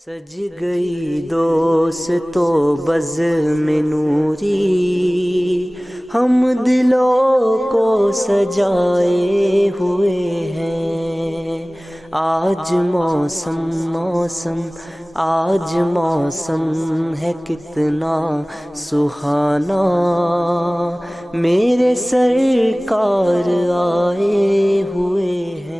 سج گئی دوستو بزم نوری، ہم دلوں کو سجائے ہوئے ہیں۔ آج موسم آج موسم ہے کتنا سہانا، میرے سرکار آئے ہوئے ہیں۔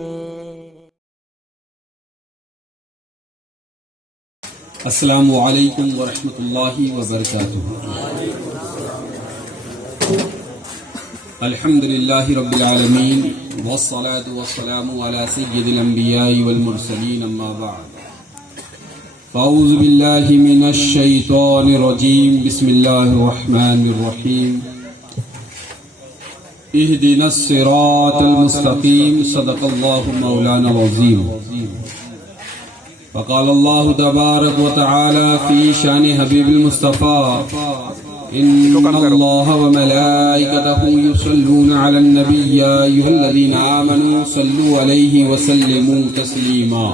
السلام علیکم ورحمۃ اللہ وبرکاتہ۔ الحمد للہ رب العالمین والصلاة والسلام علی سید الانبیاء والمرسلین، اما بعد فاعوذ باللہ من الشیطان الرجیم، بسم اللہ الرحمن الرحیم۔ اہدنا الصراط المستقیم، صدق اللہ مولانا العظیم۔ وقال الله تبارك وتعالى في شان حبيب المصطفى إن الله وملائكته يصلون على النبي يا أيها الذين آمنوا صلوا عليه وسلموا تسليما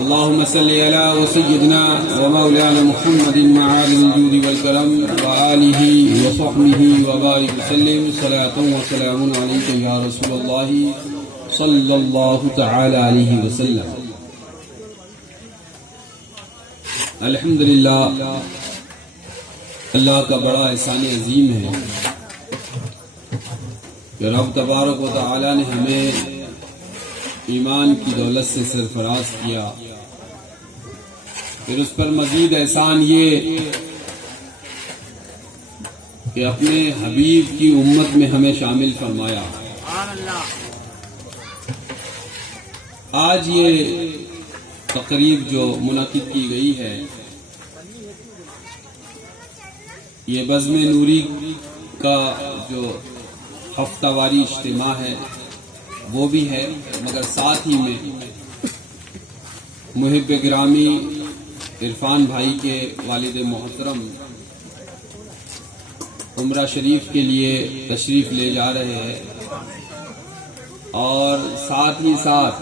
اللهم صل على سيدنا ومولانا محمد معالي الجود والكرم وآله وصحبه وبارك وسلم صلاة وسلام عليك يا رسول الله صلى الله تعالى عليه وسلم۔ الحمدللہ، اللہ کا بڑا احسان عظیم ہے کہ رب تبارک و تعالی نے ہمیں ایمان کی دولت سے سرفراز کیا، پھر اس پر مزید احسان یہ کہ اپنے حبیب کی امت میں ہمیں شامل فرمایا۔ آج یہ تقریب جو منعقد کی گئی ہے، یہ بزم نوری کا جو ہفتہ واری اجتماع ہے وہ بھی ہے، مگر ساتھ ہی میں محب گرامی عرفان بھائی کے والد محترم عمرہ شریف کے لیے تشریف لے جا رہے ہیں، اور ساتھ ہی ساتھ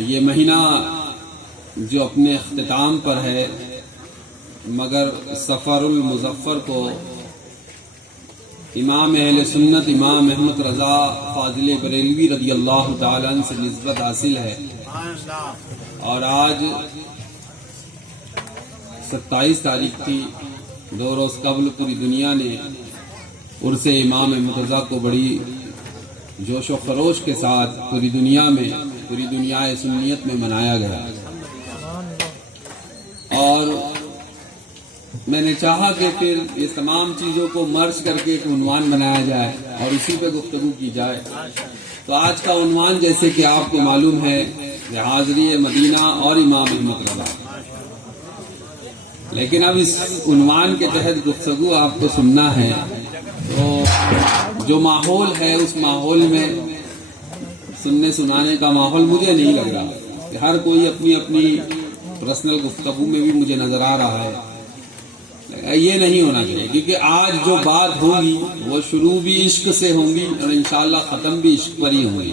یہ مہینہ جو اپنے اختتام پر ہے، مگر سفر المظفر کو امام اہل سنت امام احمد رضا فاضل بریلوی رضی اللہ تعالیٰ عنہ سے نسبت حاصل ہے، اور آج 27 تاریخ تھی، 2 روز قبل پوری دنیا نے عرس امام احمد رضا کو بڑی جوش و خروش کے ساتھ پوری دنیا سنیت میں منایا گیا، اور میں نے چاہا کہ پھر یہ تمام چیزوں کو مرج کر کے ایک عنوان بنایا جائے اور اسی پہ گفتگو کی جائے۔ تو آج کا عنوان جیسے کہ آپ کو معلوم ہے کہ حاضری مدینہ اور امام احمد رضا، لیکن اب اس عنوان کے تحت گفتگو آپ کو سننا ہے، تو جو ماحول ہے اس ماحول میں سننے سنانے کا ماحول مجھے نہیں لگ رہا کہ ہر کوئی اپنی اپنی پرسنل گفتگو میں بھی مجھے نظر آ رہا ہے۔ یہ نہیں ہونا چاہیے، کیونکہ آج جو بات ہوگی وہ شروع بھی عشق سے ہوں گی اور انشاءاللہ ختم بھی عشق پر ہی ہوں گی۔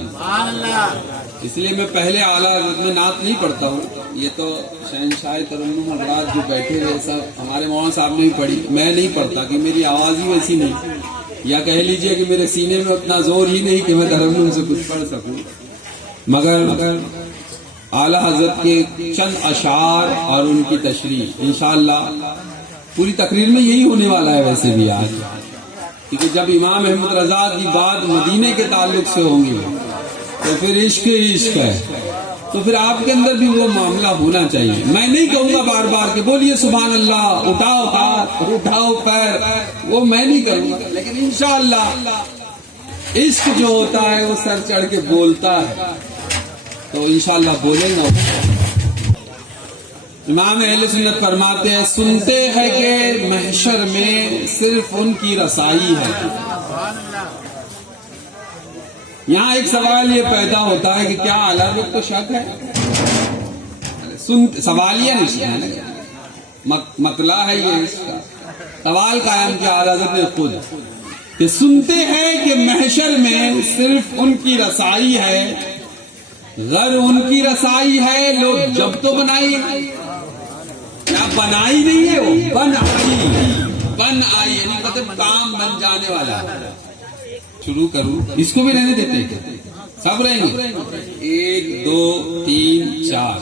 اس لیے میں پہلے اعلیٰ حضرت میں نعت نہیں پڑھتا ہوں، یہ تو شہنشاہ ترنم حضرات جو بیٹھے ہوئے سب ہمارے مولانا صاحب نے بھی پڑھی، میں نہیں پڑھتا کہ میری آواز ہی ویسی نہیں، یا کہہ لیجئے کہ میرے سینے میں اتنا زور ہی نہیں کہ میں ترنم سے کچھ پڑھ سکوں، مگر اعلیٰ حضرت کے چند اشعار اور ان کی تشریح انشاءاللہ پوری تقریر میں یہی ہونے والا ہے۔ ویسے بھی آج کیونکہ جب امام احمد رضا کی بات مدینے کے تعلق سے ہوں گی تو پھر عشق عشق ہے، تو پھر آپ کے اندر بھی وہ معاملہ ہونا چاہیے۔ میں نہیں کہوں گا بار بار کہ بولیے سبحان اللہ، اٹھاؤ ہاتھ، اٹھاؤ پیر، وہ میں نہیں کروں گا، لیکن انشاءاللہ عشق جو ہوتا ہے وہ سر چڑھ کے بولتا ہے، تو انشاءاللہ بولیں گا۔ امام اہل سنت فرماتے ہیں، سنتے ہیں کہ محشر میں صرف ان کی رسائی ہے۔ یہاں ایک سوال یہ پیدا ہوتا ہے کہ کیا اعلیٰ حضرت کو شک ہے؟ سوال یہ نہیں ہے، مطلع ہے یہ اس کا سوال قائم کیا اعلیٰ حضرت نے خود، کہ سنتے ہیں کہ محشر میں صرف ان کی رسائی ہے غر ان کی رسائی ہے لو جب تو بنائی، کیا بنائی نہیں ہے، وہ بن آئی یعنی مطلب کام بن جانے والا۔ شروع کروں، اس کو بھی رہنے دیتے، سب رہیں گے، 1 2 3 4،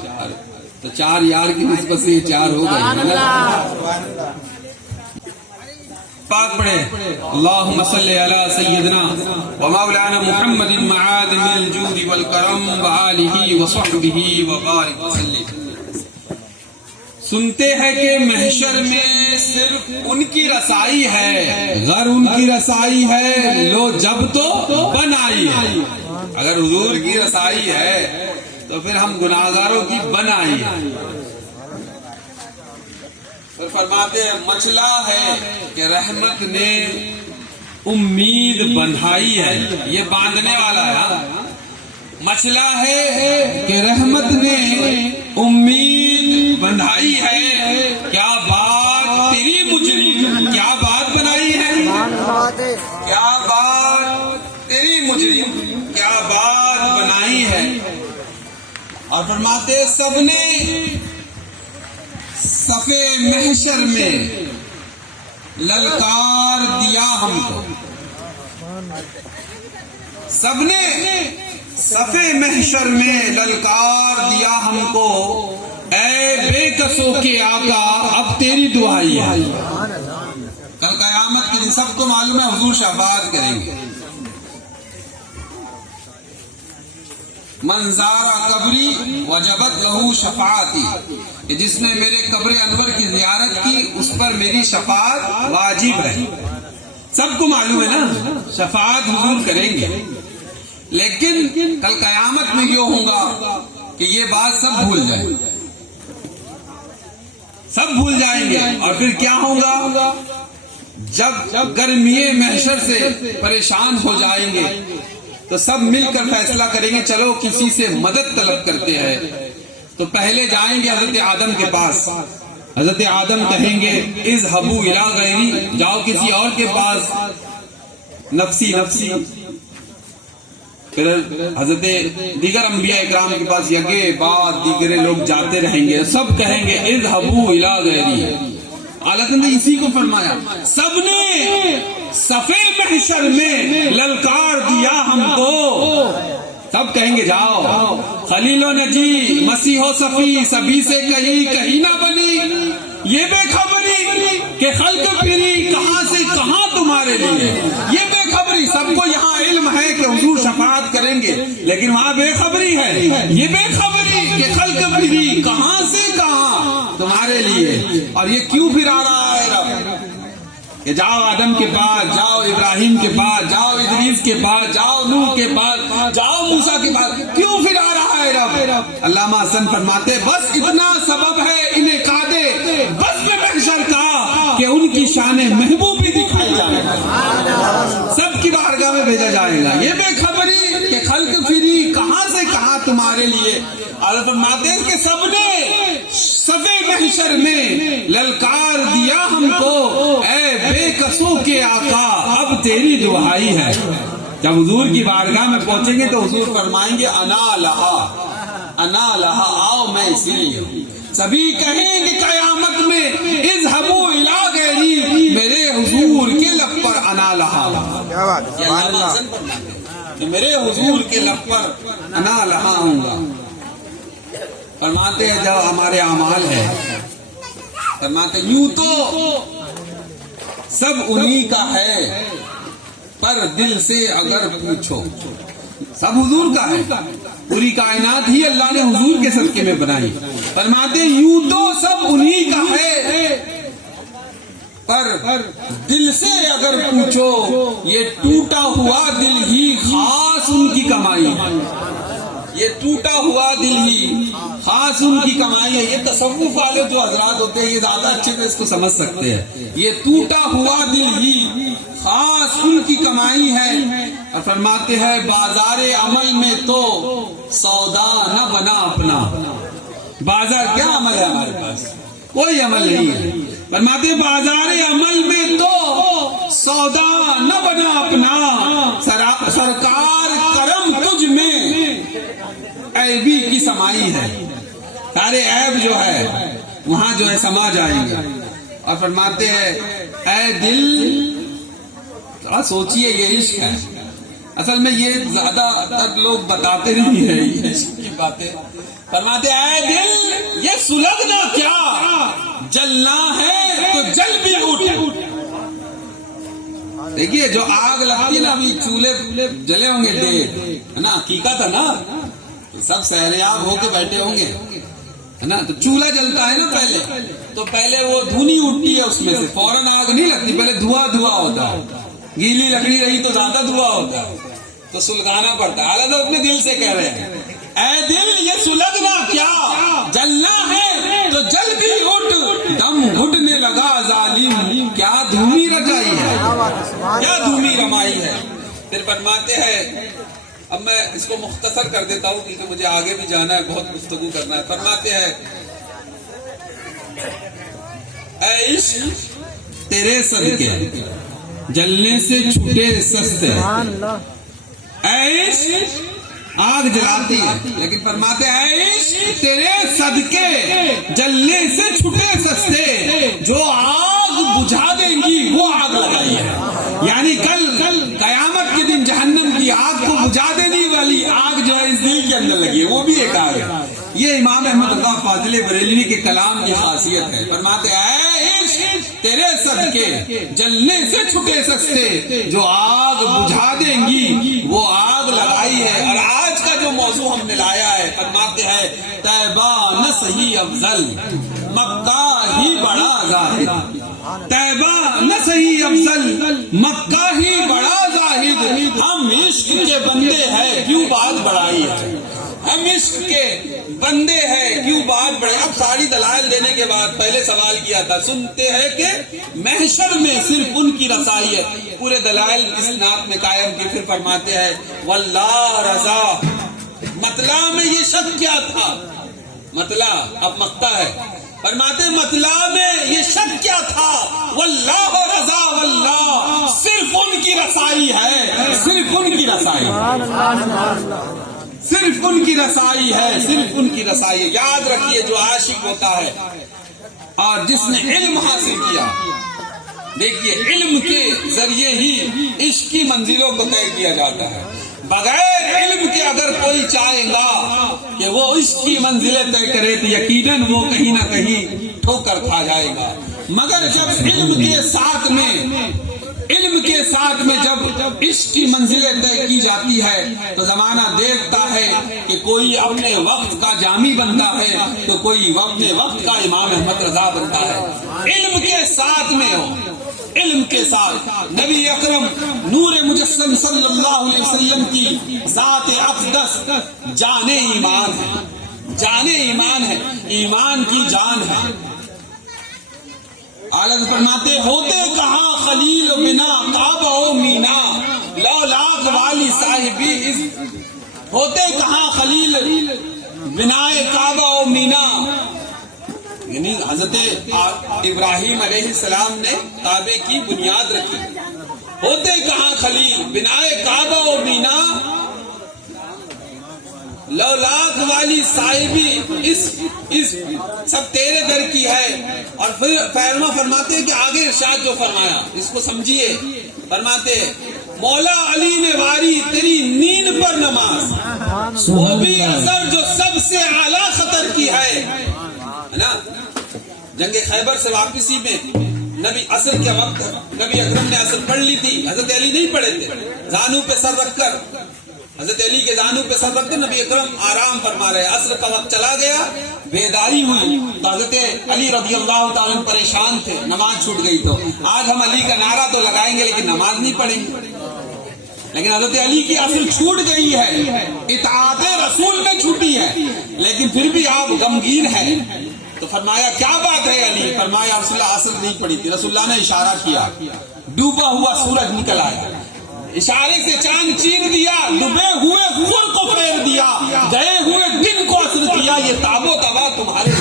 تو 4 یار کی نسبت سے یہ 4 ہو گئے۔ پاک پڑھے اللہم صلی علی سیدنا و مولانا محمد معادن الجود والکرم وآلہ وصحبہ وبارک وسلم۔ سنتے ہیں کہ محشر میں صرف ان کی رسائی ہے، غر ان کی رسائی ہے لو جب تو بن آئی ہے۔ اگر حضور کی رسائی ہے تو پھر ہم گناہگاروں کی بن آئی ہے۔ پھر فرماتے ہیں مچلا ہے کہ رحمت نے امید بندھائی ہے، یہ باندھنے والا ہے۔ مچلا ہے کہ رحمت نے امید بندھائی ہے، کیا بات تیری مجرم، کیا بات بنائی ہے، کیا بات تیری مجرم، کیا بات بنائی ہے۔ اور فرماتے سب نے صفے محشر میں للکار دیا ہم کو، سب نے صفے محشر میں للکار دیا ہم کو، اے بے کسوں کے آقا اب تیری دعائی ہے۔ کل قیامت کے دن سب کو معلوم ہے حضور شفاعت کریں گے۔ منظارہ قبری وجبت لہو شفاعتی، کہ جس نے میرے قبر انور کی زیارت کی اس پر میری شفاعت واجب ہے۔ سب کو معلوم ہے نا شفاعت حضور کریں گے، لیکن کل قیامت میں یہ ہوگا کہ یہ بات سب بھول جائیں، سب بھول جائیں گے۔ اور پھر کیا ہوگا، جب گرمی محشر سے پریشان ہو جائیں گے تو سب مل کر فیصلہ کریں گے چلو کسی سے مدد طلب کرتے ہیں۔ تو پہلے جائیں گے حضرت آدم کے پاس، حضرت آدم کہیں گے اذهبوا الی غیری، جاؤ کسی اور کے پاس، نفسی نفسی۔ پھر حضرت دیگر انبیاء اکرام کے پاس یگے بعد دیگر لوگ جاتے رہیں گے، سب کہیں گے اذهبوا الی غیری۔ اللہ نے اسی کو فرمایا، سب نے صفے محشر میں للکار دیا ہم کو، سب کہیں گے جاؤ خلیل و نجی مسیح و صفی سبھی سے کہیں نہ بنی، یہ بے خبری کہ خلق پھری کہاں سے کہاں تمہارے لیے، یہ بے خبری۔ سب کو یہاں علم ہے کہ حضور شفاعت کریں گے، لیکن وہاں بے خبری ہے، یہ بے خبری کہ خلق پھری کہاں سے کہاں تمہارے لیے۔ اور یہ کیوں پھر آ رہا ہے رب کہ جاؤ آدم کے پاس، جاؤ ابراہیم کے پاس، جاؤ ادریس کے پاس، جاؤ نوح کے پاس، جاؤ موسیٰ کے پاس، کیوں پھر آ رہا ہے رب؟ علامہ حسن فرماتے بس اتنا سبب ہے انعقاد بس میں محشر کا کہ ان کی شان محبوب بھی دکھائی جائے گا، سب کی بارگاہ میں بھیجا جائے گا۔ یہ بے خبری کہ خلق پھری کہاں سے کہاں تمہارے لیے۔ اور فرماتے ہیں کہ سب نے صفے محشر میں للکار دیا ہم کو، اے بے کسوں کے آقا اب تیری دعائی ہے۔ جب حضور کی بارگاہ میں پہنچیں گے تو حضور فرمائیں گے انا لہا، آؤ میں اسی لیے ہوں۔ سبھی کہیں گے قیامت میں اذهبوا الی غیری، میرے حضور کے لب پر انا لہا، میرے حضور کے لب پر انا لہا ہوں گا۔ فرماتے ہیں جب ہمارے اعمال ہے، فرماتے یوں تو سب انہی کا ہے، پر دل سے اگر پوچھو، سب حضور کا ہے، پوری کائنات ہی اللہ نے حضور کے صدقے میں بنائی۔ فرماتے یوں تو سب انہی کا ہے، پر دل سے اگر پوچھو، یہ ٹوٹا ہوا دل ہی خاص ان کی کمائی ہے، یہ ٹوٹا ہوا دل ہی خاص ان کی کمائی ہے۔ یہ تصوف والے جو حضرات ہوتے ہیں یہ زیادہ اچھے سے اس کو سمجھ سکتے ہیں، یہ ٹوٹا ہوا دل ہی خاص ان کی کمائی ہے۔ اور فرماتے ہیں بازار عمل میں تو سودا نہ بنا اپنا، بازار کیا عمل ہے ہمارے پاس، کوئی عمل نہیں ہے۔ فرماتے بازار عمل میں تو سودا نہ بنا اپنا، سرکار کرم تجھ میں اے عیبی کی سمائی ہے، سارے عیب جو ہے وہاں جو ہے سما جائیں گے. اور فرماتے ہیں اے دل، تھوڑا سوچئے یہ عشق ہے. اصل میں یہ زیادہ تک لوگ بتاتے نہیں ہیں یہ عشق کی باتیں. فرماتے اے دل یہ سلگنا کیا، جلنا ہے تو جل بھی اٹھ. دیکھیے جو آگ لگتی ہے نا، ابھی چولہے جلے ہوں گے ڈیر ہے نا، حقیقت ہے نا، سب سہریاب ہو کے بیٹھے ہوں گے ہے نا. تو چولہا جلتا ہے نا پہلے، تو پہلے وہ دھونی اٹھتی ہے اس میں سے، فوراً آگ نہیں لگتی، پہلے دھواں ہوتا ہے. گیلی لکڑی رہی تو زیادہ دھواں ہوتا ہے، تو سلگانا پڑتا ہے. حالانکہ اپنے دل سے کہہ رہے ہیں اے دل یہ سلگنا کیا، جلنا ہے تو جل بھی اٹھ. دم گھٹنے لگا ظالم، کیا دھومی رجائی ہے، کیا دھومی رمائی ہے. پھر فرماتے ہیں، اب میں اس کو مختصر کر دیتا ہوں کیونکہ مجھے آگے بھی جانا ہے، بہت گفتگو کرنا ہے. فرماتے ہیں اے عشق تیرے صدقے جلنے سے چھوٹے سستے. اے عشق آگ جلاتی ہے، لیکن فرماتے ہیں اے عشق تیرے صدقے جلنے سے چھوٹے سستے، جو آگ بجھا دیں گی وہ آگ لگائی ہے. یعنی کل قیامت کے دن جہنم کی آگ کو بجھا دینے والی آگ جو ہے اس دل کے اندر لگی ہے، وہ بھی ایک آگ ہے. یہ امام احمد اللہ فاضل بریلوی کے کلام کی خاصیت ہے. فرماتے اے عشق تیرے صدقے جلنے سے چھٹے سستے، جو آگ بجھا دیں گی وہ آگ لگائی ہے. اور آج کا جو موضوع ہم نے لایا ہے، فرماتے ہیں طیبہ نہ صحیح افضل، مکہ ہی بڑا زاہد. طیبہ نہ صحیح افضل، مکہ ہی بڑا زاہد. ہم عشق کے بندے ہیں کیوں بات بڑھائی ہے، ہم عشق کے بندے ہیں کیوں بات بڑھائی. اب ساری دلائل دینے کے بعد پہلے سوال کیا تھا، سنتے ہیں کہ محشر میں صرف ان کی رسائی ہے. پورے دلائل اس نعت میں قائم کی. پھر فرماتے ہیں واللہ رضا، مطلع میں یہ شک کیا تھا، مطلع اب مقطع ہے. فرماتے مطلع میں یہ شک کیا تھا، واللہ رضا، واللہ صرف ان کی رسائی ہے، صرف ان کی رسائی، صرف ان کی رسائی ہے، صرف ان کی رسائی ہے. یاد رکھیے جو عاشق ہوتا ہے اور جس نے علم حاصل کیا، دیکھیے علم کے ذریعے ہی عشق کی منزلوں کو طے کیا جاتا ہے. بغیر علم کے اگر کوئی چاہے گا کہ وہ عشق کی منزلیں طے کرے تو یقیناً وہ کہیں نہ کہیں ٹھوکر کھا جائے گا. مگر جب علم کے ساتھ میں جب عشق کی منزلیں طے کی جاتی ہے تو زمانہ دیکھتا ہے کہ کوئی اپنے وقت کا جامی بنتا ہے تو کوئی اپنے وقت کا امام احمد رضا بنتا ہے. علم کے ساتھ میں ہو، علم کے ساتھ نبی اکرم نور مجسم صلی اللہ علیہ وسلم کی ذات اقدس جان ایمان ہے، جان ایمان ہے، ایمان کی جان ہے. عالم فرماتے ہوتے کہاں خلیل بنا کعبہ و مینا، لولاک والی صاحبی ہوتے کہاں خلیل بنا کعبہ و مینا. یعنی حضرت ابراہیم علیہ السلام نے کعبے کی بنیاد رکھی. ہوتے کہاں خلیل بنا کعبہ و مینا، لولاک والی صاحبی اس سب تیرے در کی ہے. اور پھر پیرما فرماتے ہیں کہ آگے ارشاد جو فرمایا اس کو سمجھیے. فرماتے مولا علی نے واری تیری نیند پر نماز، وہ بھی اثر جو سب سے اعلیٰ خطر کی ہے نا. جنگ خیبر سے واپسی میں نبی عصر کے وقت نبی اکرم نے عصر پڑھ لی تھی، حضرت علی نہیں پڑھے تھے. زانو پہ سر رکھ کر، حضرت علی کے زانو پہ سر رکھ کر نبی اکرم آرام فرما رہے. عصر کا وقت چلا گیا، بیداری ہوئی تو حضرت علی رضی اللہ تعالیٰ پریشان تھے، نماز چھوٹ گئی. تو آج ہم علی کا نعرہ تو لگائیں گے لیکن نماز نہیں پڑھیں گے. لیکن حضرت علی کی عصر چھوٹ گئی ہے، اطاعت رسول میں چھوٹی ہے، لیکن پھر بھی آپ غمگین ہیں. تو فرمایا کیا بات ہے علی؟ فرمایا رسول اللہ عصر نہیں پڑھی تھی. رسول اللہ نے اشارہ کیا، ڈوبا ہوا سورج نکل آیا، اشارے سے چاند چین دیا، ڈوبے ہوئے خور کو پھیر دیا، گئے ہوئے دن کو عصر کیا. یہ تابو تبا تمہارے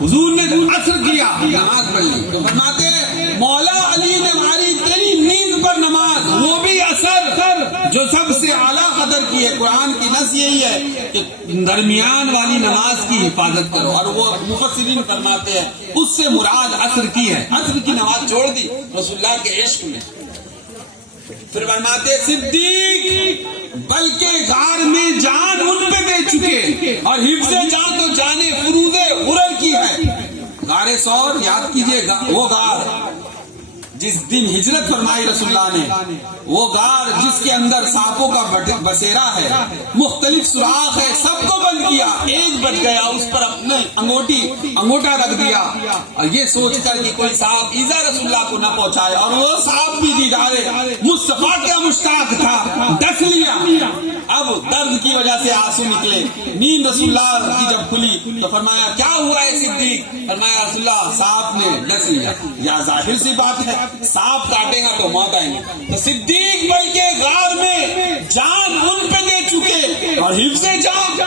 حضور نے عصر کیا، نماز پڑھ لی. تو فرماتے مولا علی نے ہماری تیری نیند پر نماز، وہ بھی اثر جو سب سے اعلیٰ قدر کی کی ہے, قرآن کی نص یہی ہے کہ درمیان والی نماز کی حفاظت کرو. اور وہ مفسرین فرماتے ہیں اس سے مراد عصر کی ہے. عصر کی نماز چھوڑ دی رسول اللہ کے عشق میں. پھر فرماتے صدیق بلکہ غار میں جان ان پہ دے چکے, اور حفظ جان تو جانے فروز غرر کی ہے. غار ثور یاد کیجئے, وہ غار جس دن ہجرت فرمائی رسول اللہ نے, وہ غار جس کے اندر سانپوں کا بسیرا ہے, مختلف سوراخ ہے, سب کو بند کیا, ایک بچ گیا, اس پر اپنے انگوٹھا رکھ دیا, اور یہ سوچ کر کہ کوئی سانپ ایزا رسول اللہ کو نہ پہنچائے. اور وہ سانپ بھی دیدارے مصطفیٰ کا مشتاق تھا, ڈس لیا. اب درد کی وجہ سے آنسو نکلے. نیند رسول اللہ کی جب کھلی تو فرمایا کیا ہوا ہے صدیق؟ فرمایا رسول اللہ سانپ نے ڈس لیا. یا ظاہر سی بات ہے, سانپ کاٹے گا تو موت آئے گی. تو صدیق بلکہ غار میں جان ان پہ دے چکے, اور حفظ جان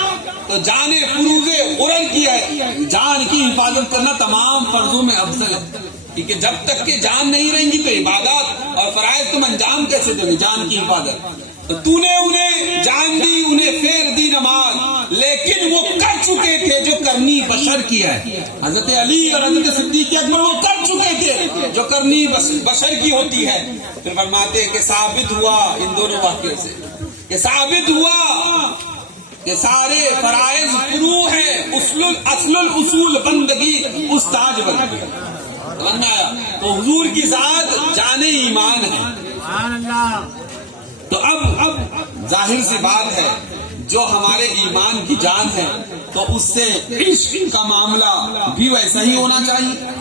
تو جان فروز غرر کی ہے. جان کی حفاظت کرنا تمام فرضوں میں افضل ہے, کیونکہ جب تک کہ جان نہیں رہیں گی تو عبادات اور فرائض تم انجام کیسے دو گے؟ جان کی حفاظت. تو تو نے انہیں جان دی, انہیں پھیر دی نماز, لیکن وہ کر چکے تھے جو کرنی بشر کی ہے. حضرت علی اور حضرت صدیق اکبر وہ کر چکے تھے جو کرنی بشر کی ہوتی ہے. پھر فرماتے کہ ثابت ہوا ان دونوں واقعوں سے, کہ ثابت ہوا کہ سارے فرائض فروع ہیں, اصل الاصول بندگی استاج بندگی. تو حضور کی ذات جان ایمان ہے. تو اب ظاہر سی بات ہے, جو ہمارے ایمان کی جان ہے تو اس سے عشق کا معاملہ بھی ویسا ہی ہونا چاہیے.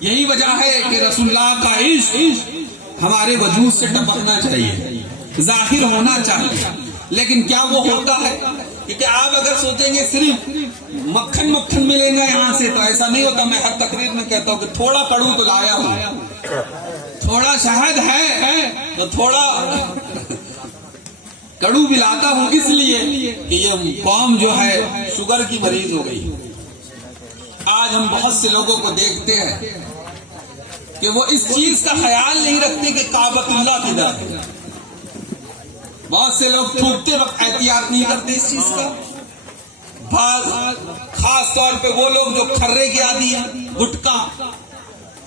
یہی وجہ ہے کہ رسول اللہ کا عشق ہمارے وجود سے ٹپکنا چاہیے, ظاہر ہونا چاہیے. لیکن کیا وہ ہوتا ہے؟ کیونکہ آپ اگر سوچیں گے صرف مکھن ملیں گا یہاں سے, تو ایسا نہیں ہوتا. میں ہر تقریر میں کہتا ہوں کہ تھوڑا کڑو تو لایا ہوں, تھوڑا شہد ہے تو تھوڑا کڑو بھی لاتا ہوں, اس لیے کہ یہ قوم جو ہے شوگر کی مریض ہو گئی. آج ہم بہت سے لوگوں کو دیکھتے ہیں کہ وہ اس چیز کا خیال نہیں رکھتے کہ کعبۃ اللہ کدھر ہے. بہت سے لوگ تھوکتے وقت احتیاط نہیں کرتے اس چیز کا. بعض خاص طور پہ وہ لوگ جو کھرے کے عادی ہیں, گٹکا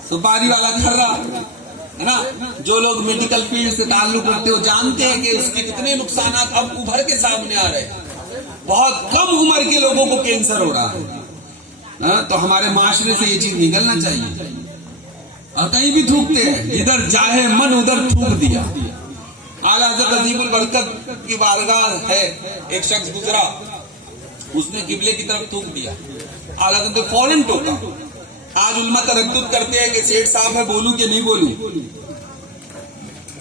سپاری والا کھرا ہے نا, جو لوگ میڈیکل فیلڈ سے تعلق رکھتے ہو جانتے ہیں کہ اس کے کتنے نقصانات اب ابھر کے سامنے آ رہے ہیں. بہت کم عمر کے لوگوں کو کینسر ہو رہا ہے. تو ہمارے معاشرے سے یہ چیز نکلنا چاہیے. اور کہیں بھی تھوکتے ہیں, ادھر جاہے من ادھر تھوک دیا. اعلیٰ حضرت عظیم البرکت کی بارگاہ ہے, ایک شخص گزرا, اس نے قبلے کی طرف تھوک دیا. اعلیٰ حضرت نے فوراً ٹوکا. آج علماء تردد کرتے ہیں کہ سیٹ صاحب ہے بولوں کہ نہیں بولوں,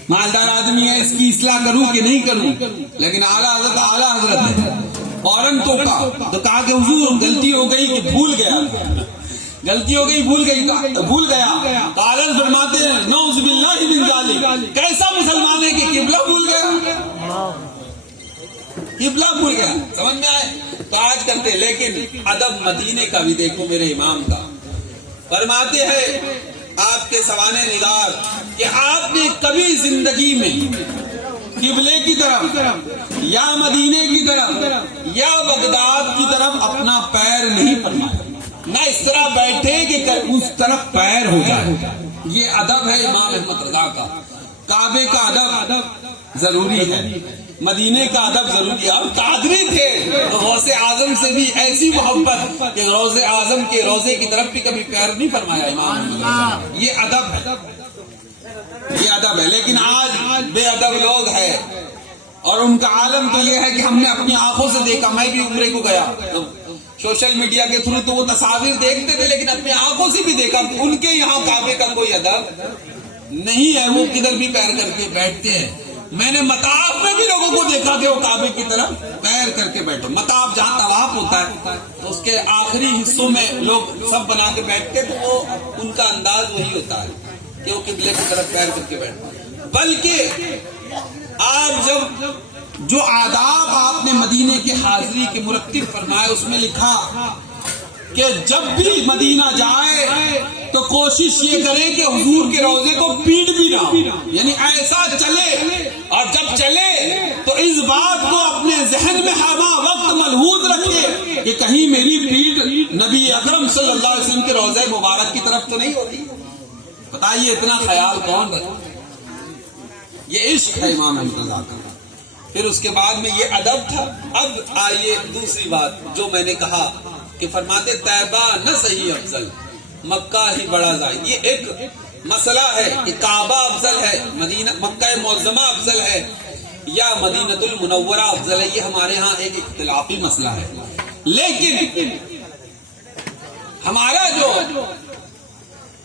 مالدار آدمی ہے اس کی اصلاح کروں کہ نہیں کروں, لیکن اعلیٰ حضرت نے فوراً ٹوکا. تو کہا کہ حضور غلطی ہو گئی کہ بھول گیا, بھول گیا. اعلیٰ فرماتے ہیں نعوذ باللہ من ذالک, کیسا مسلمان ہے کہ قبلہ بھول گیا, قبلہ بھول گیا. سمجھ میں آئے تو آج کرتے. لیکن ادب مدینے کا بھی دیکھو میرے امام کا. فرماتے ہیں آپ کے سوانح نگار کہ آپ نے کبھی زندگی میں قبلے کی طرف یا مدینے کی طرف یا بغداد کی طرف اپنا پیر نہیں فرمایا, نہ اس طرح بیٹھے کہ اس طرف پیر ہو جائے. یہ ادب ہے امام احمد رضا کا. کعبے کا ادب ضروری ہے, مدینے کا ادب ضروری ہے. اور قادری تھے تو غوث اعظم سے بھی ایسی محبت کہ غوث اعظم کے روضے کی طرف بھی کبھی پیر نہیں فرمایا امام احمد رضا. یہ ادب ہے, یہ ادب ہے. لیکن آج بے ادب لوگ ہیں, اور ان کا عالم تو یہ ہے کہ ہم نے اپنی آنکھوں سے دیکھا. میں بھی عمرے کو گیا تو سوشل میڈیا کے تھرو تو وہ تصاویر دیکھتے تھے, لیکن اپنی آنکھوں سے بھی دیکھا ان کے یہاں کعبے کا کوئی ادب نہیں ہے. وہ کدھر بھی پیر کر کے بیٹھتے ہیں. میں نے مطاف میں بھی لوگوں کو دیکھا کہ وہ کعبے کی طرف پیر کر کے بیٹھو. مطاف جہاں طواف ہوتا ہے تو اس کے آخری حصوں میں لوگ سب بنا کے بیٹھتے, تو وہ ان کا انداز وہی ہوتا ہے کہ وہ قبلے کی طرف پیر کر کے بیٹھتے. بلکہ آپ جب جو آداب آپ نے مدینے کے حاضری کے مرتب فرمائے, اس میں لکھا کہ جب بھی مدینہ جائے تو کوشش یہ کرے کہ حضور کے روضے کو پیٹ بھی نہ ہو, یعنی ایسا چلے اور جب چلے تو اس بات کو اپنے ذہن میں ہر وقت ملحوظ رکھے کہ کہیں میری پیٹھ نبی اکرم صلی اللہ علیہ وسلم کے روضہ مبارک کی طرف تو نہیں ہوتی. بتائیے اتنا خیال کون رکھتا؟ یہ عشق ہے امام احمد رضا کا. پھر اس کے بعد میں یہ ادب تھا. اب آئیے دوسری بات جو میں نے کہا کہ فرماتے طیبہ نہ صحیح افضل، مکہ ہی بڑا زائد. یہ ایک مسئلہ ہے کہ کعبہ افضل ہے، مدینہ مکہ معظمہ افضل ہے یا مدینۃ المنورہ افضل ہے. یہ ہمارے ہاں ایک اختلافی مسئلہ ہے. لیکن ہمارا جو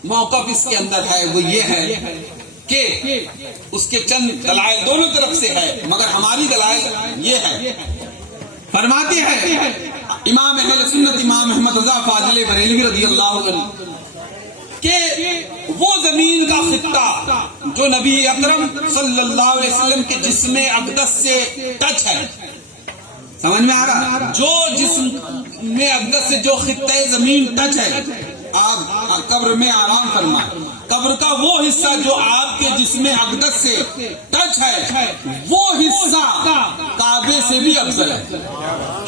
موقف اس کے اندر ہے وہ یہ ہے کہ اس کے چند دلائل دونوں طرف سے ہے، مگر ہماری دلائل یہ ہے. فرماتے ہیں امام اہل سنت امام احمد رضا فاضل بریلوی رضی اللہ عنہ کہ وہ زمین کا خطہ جو نبی اکرم صلی اللہ علیہ وسلم کے جسم اقدس سے ٹچ ہے، سمجھ میں آ رہا؟ جو جسم میں اقدس سے جو خطہ زمین ٹچ ہے، آپ قبر میں آرام فرمائیں. قبر کا وہ حصہ جو آپ کے جسم اقدس سے ٹچ ہے، وہ حصہ کعبے سے بھی افضل ہے،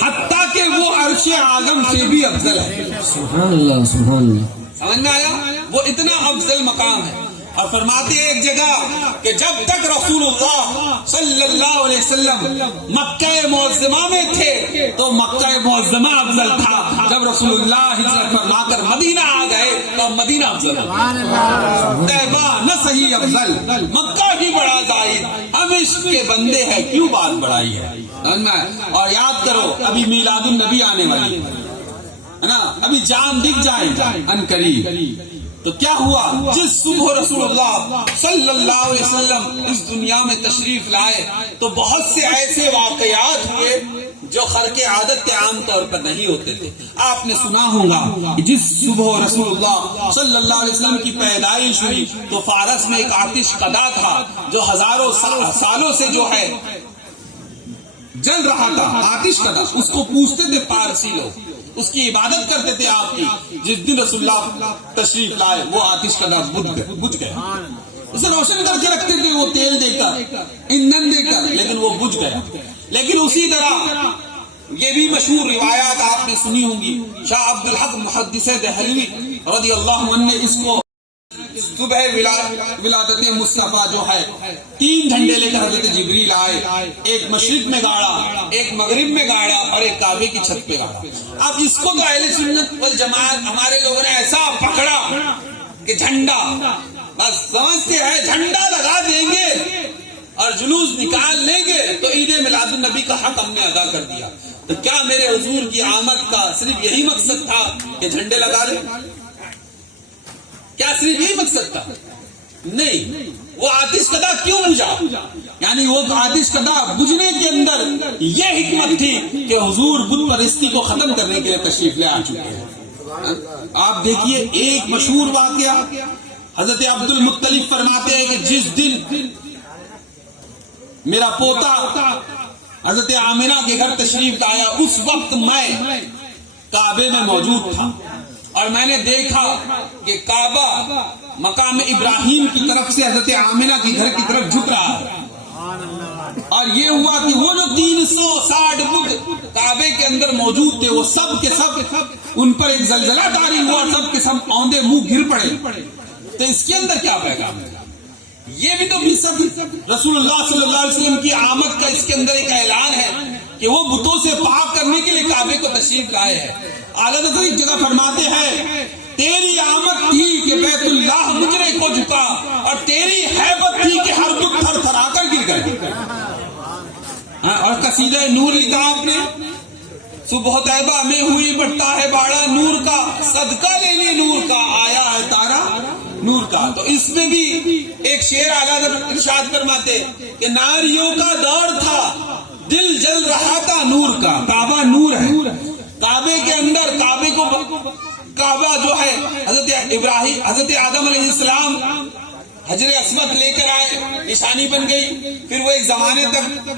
حتیٰ کہ وہ عرش اعظم سے بھی افضل ہے. سبحان اللہ سبحان اللہ. سمجھ میں آیا؟ وہ اتنا افضل مقام ہے. اور فرماتے ہیں ایک جگہ کہ جب تک رسول اللہ صلی اللہ علیہ وسلم مکہ معظمہ میں تھے تو مکہ معظمہ افضل تھا. جب رسول اللہ ہجرت فرما کر مدینہ آ گئے تو مدینہ افضل ہے. طیبہ نہ صحیح افضل، مکہ ہی بڑا زائد. ہم عشق کے بندے ہیں، کیوں بات بڑھائی ہے؟ اور یاد کرو ابھی میلاد النبی آنے والی ہے نا، ابھی جان دکھ جائے ان قریب. تو کیا ہوا؟ جس صبح رسول اللہ صلی اللہ علیہ وسلم اس دنیا میں تشریف لائے تو بہت سے ایسے واقعات ہوئے جو خرق عادت کے عام طور پر نہیں ہوتے تھے. آپ نے سنا ہوگا کہ جس صبح رسول اللہ صلی اللہ علیہ وسلم کی پیدائش ہوئی تو فارس میں ایک آتش کدا تھا جو ہزاروں سالوں سے جو ہے جل رہا تھا. آتش کدا اس کو پوچھتے تھے پارسی لوگ، اس کی عبادت کرتے تھے آپ کی. جس دن رسول اللہ تشریف لائے وہ آتش کدا بجھ گیا. اسے روشن کر کے رکھتے تھے وہ تیل دے کر، ایندھن دے کر، لیکن وہ بجھ گیا. لیکن اسی طرح یہ بھی مشہور روایات آپ نے سنی ہوں گی. شاہ عبد الحق محدث دہلوی رضی اللہ عنہ نے اس کو صبح ولادت مصطفیٰ جو ہے 3 جھنڈے لے کر حضرت جبریل آئے، ایک مشرق میں گاڑا، ایک مغرب میں گاڑا اور ایک کعبے کی چھت پہ گاڑا. اب اس کو تو اہل سنت والجماعت ہمارے لوگوں نے ایسا پکڑا کہ جھنڈا بس سمجھتے ہیں جھنڈا لگا دیں گے اور جلوس نکال لیں گے تو عید میلاد النبی کا حق ہم نے ادا کر دیا. تو کیا میرے حضور کی آمد کا صرف یہی مقصد تھا کہ جھنڈے لگا دیں؟ کیا صرف یہی مقصد تھا؟ نہیں. وہ آتش کدا کیوں بجھا؟ یعنی وہ آتش کدا بجھنے کے اندر یہ حکمت تھی کہ حضور بت پرستی کو ختم کرنے کے لیے تشریف لے آ چکے ہیں. آپ دیکھیے ایک مشہور واقعہ حضرت عبد المطلب فرماتے ہیں کہ جس دن میرا پوتا حضرت آمنہ کے گھر تشریف لایا اس وقت میں کعبے میں موجود تھا اور میں نے دیکھا کہ کعبہ مقام ابراہیم کی طرف سے حضرت آمنہ کے گھر کی طرف جھک رہا ہے. اور یہ ہوا کہ وہ جو 360 بت کعبے کے اندر موجود تھے وہ سب کے سب ان پر ایک زلزلہ طاری ہوا، سب کے سب اوندے منہ گر پڑے. تو اس کے اندر کیا پیغام ہے؟ یہ بھی تو رسول اللہ صلی اللہ علیہ وسلم کی آمد کا اس کے اندر ایک اعلان ہے کہ وہ بتوں سے پاک کرنے کے لیے کعبے کو تشریف لائے ہیں. اعلیٰ حضرت ایک جگہ فرماتے ہیں تیری آمد تھی کہ بیت اللہ مجرے کو جھکا اور تیری حیبت تھی کہ ہر بت تھر تھرا کر گر گئے. اور قصیدہ نور لکھا آپ نے، صبح طیبہ میں ہوئی بٹتا ہے باڑا نور کا، صدقہ لینے نور کا آیا ہے تارا نور کا. تو اس میں بھی ایک شعر اعلیٰ حضرت ارشاد فرماتے کہ ناریوں کا دور تھا دل جل رہا تھا نور کا. کعبہ نور ہے، کعبے کے اندر کعبے کو کعبہ جو ہے حضرت ابراہیم حضرت آدم علیہ السلام حجر اسود لے کر آئے، نشانی بن گئی. پھر وہ ایک زمانے تک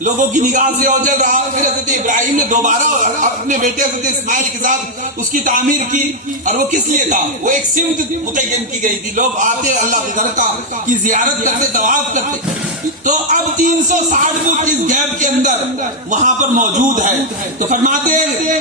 لوگوں کی نگاہ سے اوجھل رہا. پھر حضرت ابراہیم نے دوبارہ اپنے بیٹے حضرت اسماعیل کے ساتھ اس کی تعمیر کی. اور وہ کس لیے تھا؟ وہ ایک سمت متعین کی گئی تھی. لوگ آتے اللہ کے گھر کی زیارت کرتے، طواف کرتے. تو اب 360 فٹ اس گیپ کے اندر وہاں پر موجود ہے. تو فرماتے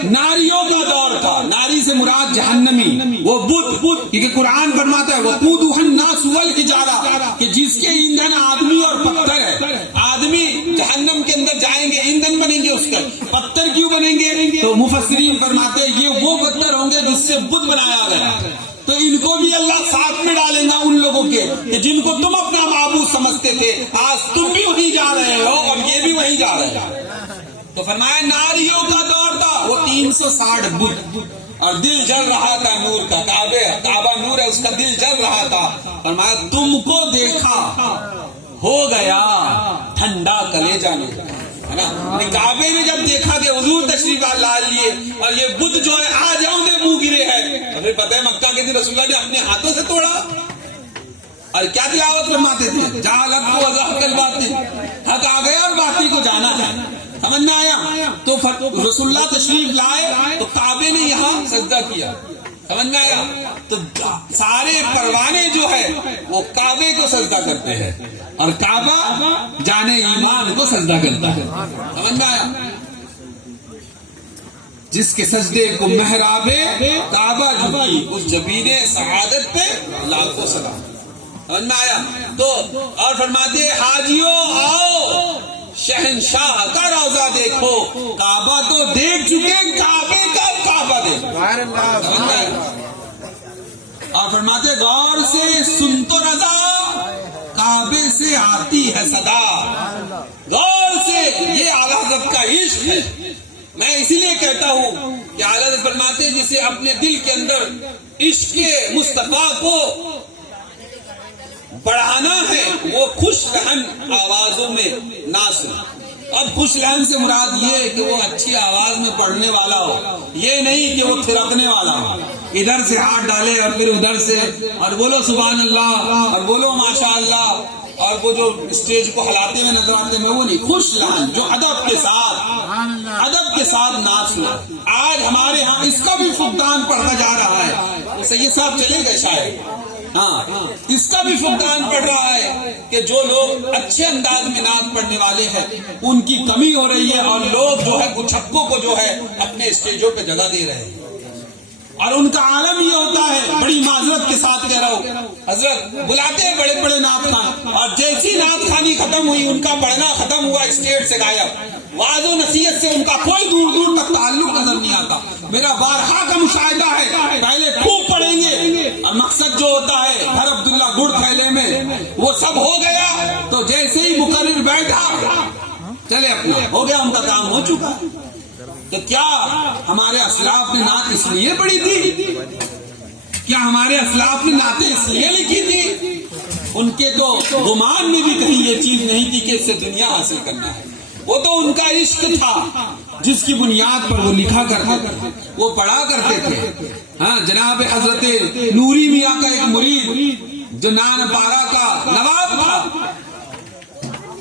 ناریوں کا دور تھا. ناری سے مراد جہنمی وہ بت، کیونکہ قرآن فرماتا ہے وقودها الناس والحجارہ کہ جس کے ایندھن آدمی اور پتھر ہے. آدمی جہنم کے اندر جائیں گے، ایندھن بنیں گے اس کا. پتھر کیوں بنیں گے؟ تو مفسرین فرماتے ہیں یہ وہ پتھر ہوں گے جس سے بت بنایا گیا. تو ان کو بھی اللہ ساتھ میں ڈالے گا ان لوگوں کے کہ جن کو تم اپنا معبود سمجھتے تھے، آج تم بھی وہیں جا رہے ہو اور یہ بھی وہیں جا رہے ہیں. تو فرمایا ناریوں کا دور تھا، وہ 360 بت، اور دل جل رہا تھا نور کا. کعبہ نور ہے، اس کا دل جل رہا تھا. فرمایا تم کو دیکھا ہو گیا ٹھنڈا کلیجہ میں. کعبے نے جب دیکھا کہ حضور تشریف لا لیے اور یہ بت جو ہے آ جاؤں دے منہ گرے ہے، پھر پتہ ہے مکہ کے دن رسول اللہ نے اپنے ہاتھوں سے توڑا. اور کیا تلاوت فرماتے تھے؟ جعلت کو وضاحت الباطل، حق آ گیا اور باطل کو جانا ہے. سمجھ میں آیا؟ تو رسول اللہ تشریف لائے تو کعبے نے یہاں سجدہ کیا. سمجھ میں آیا؟ تو سارے پروانے جو ہے وہ کعبے کو سجدہ کرتے ہیں اور کعبہ جانے ایمان کو سجدہ کرتا ہے. سمجھ میں آیا؟ جس کے سجدے کو محراب کعبہ جھکی اس جبین سعادت پہ لاکھوں سلام. سمجھ میں آیا؟ تو اور فرماتے حاجیوں آؤ شہنشاہ کا روضہ دیکھو. کعبہ تو دیکھ چکے، کعبے کا کعبہ دیکھو. اور فرماتے غور سے سن تو رضا کعبے سے آتی ہے صدا. غور سے، یہ اعلیٰ حضرت کا عشق ہے. میں اسی لیے کہتا ہوں کہ اعلیٰ حضرت فرماتے جسے اپنے دل کے اندر عشق مصطفیٰ کو بڑھانا ہے وہ خوش لہن آوازوں میں نہ سن. اب خوش لہن سے مراد یہ ہے کہ وہ اچھی آواز میں پڑھنے والا ہو، یہ نہیں کہ وہ تھرکنے والا ہو. ادھر سے ہاتھ ڈالے اور پھر ادھر سے اور بولو سبحان اللہ اور بولو ماشاء اللہ اور وہ جو اسٹیج کو ہلاتے ہوئے نظر آتے ہیں وہ نہیں. خوش لہن جو ادب کے ساتھ ناچ سنا. آج ہمارے ہاں اس کا بھی فقدان پڑھتا جا رہا ہے. سید صاحب چلے گئے شاید، ہاں اس کا بھی فقدان پڑ رہا ہے کہ جو لوگ اچھے انداز میں نعت پڑھنے والے ہیں ان کی کمی ہو رہی ہے اور لوگ جو ہے گچھپوں کو جو ہے اپنے اسٹیجوں پہ جگہ دے رہے ہیں. اور ان کا عالم یہ ہوتا ہے، بڑی معذرت کے ساتھ کہہ رہا ہوں، حضرت بلاتے ہیں بڑے بڑے نعت خان اور جیسی نعت خانی ختم ہوئی ان کا پڑھنا ختم ہوا، اسٹیج سے غائب. واعظ و نصیحت سے ان کا کوئی دور دور تک تعلق نظر نہیں آتا. میرا بارہا کا مشاہدہ ہے، پہلے خوب پڑھیں گے اور مقصد جو ہوتا ہے ہر عبداللہ گڑ تھیلے میں وہ سب ہو گیا تو جیسے ہی مقرر بیٹھا چلے اپنا ہو گیا، ان کا کام ہو چکا. تو کیا ہمارے اسلاف نے نعت اس لیے پڑھی تھی؟ کیا ہمارے اسلاف نے نعتیں اس لیے لکھی تھی؟ ان کے تو گمان میں بھی کہیں یہ چیز نہیں تھی کہ اس سے دنیا حاصل کرنا ہے. وہ تو ان کا عشق تھا جس کی بنیاد پر وہ لکھا کرتے تھے، وہ پڑھا کرتے تھے. ہاں جناب حضرت نوری میاں کا ایک مرید جو نان پارا کا نواب تھا،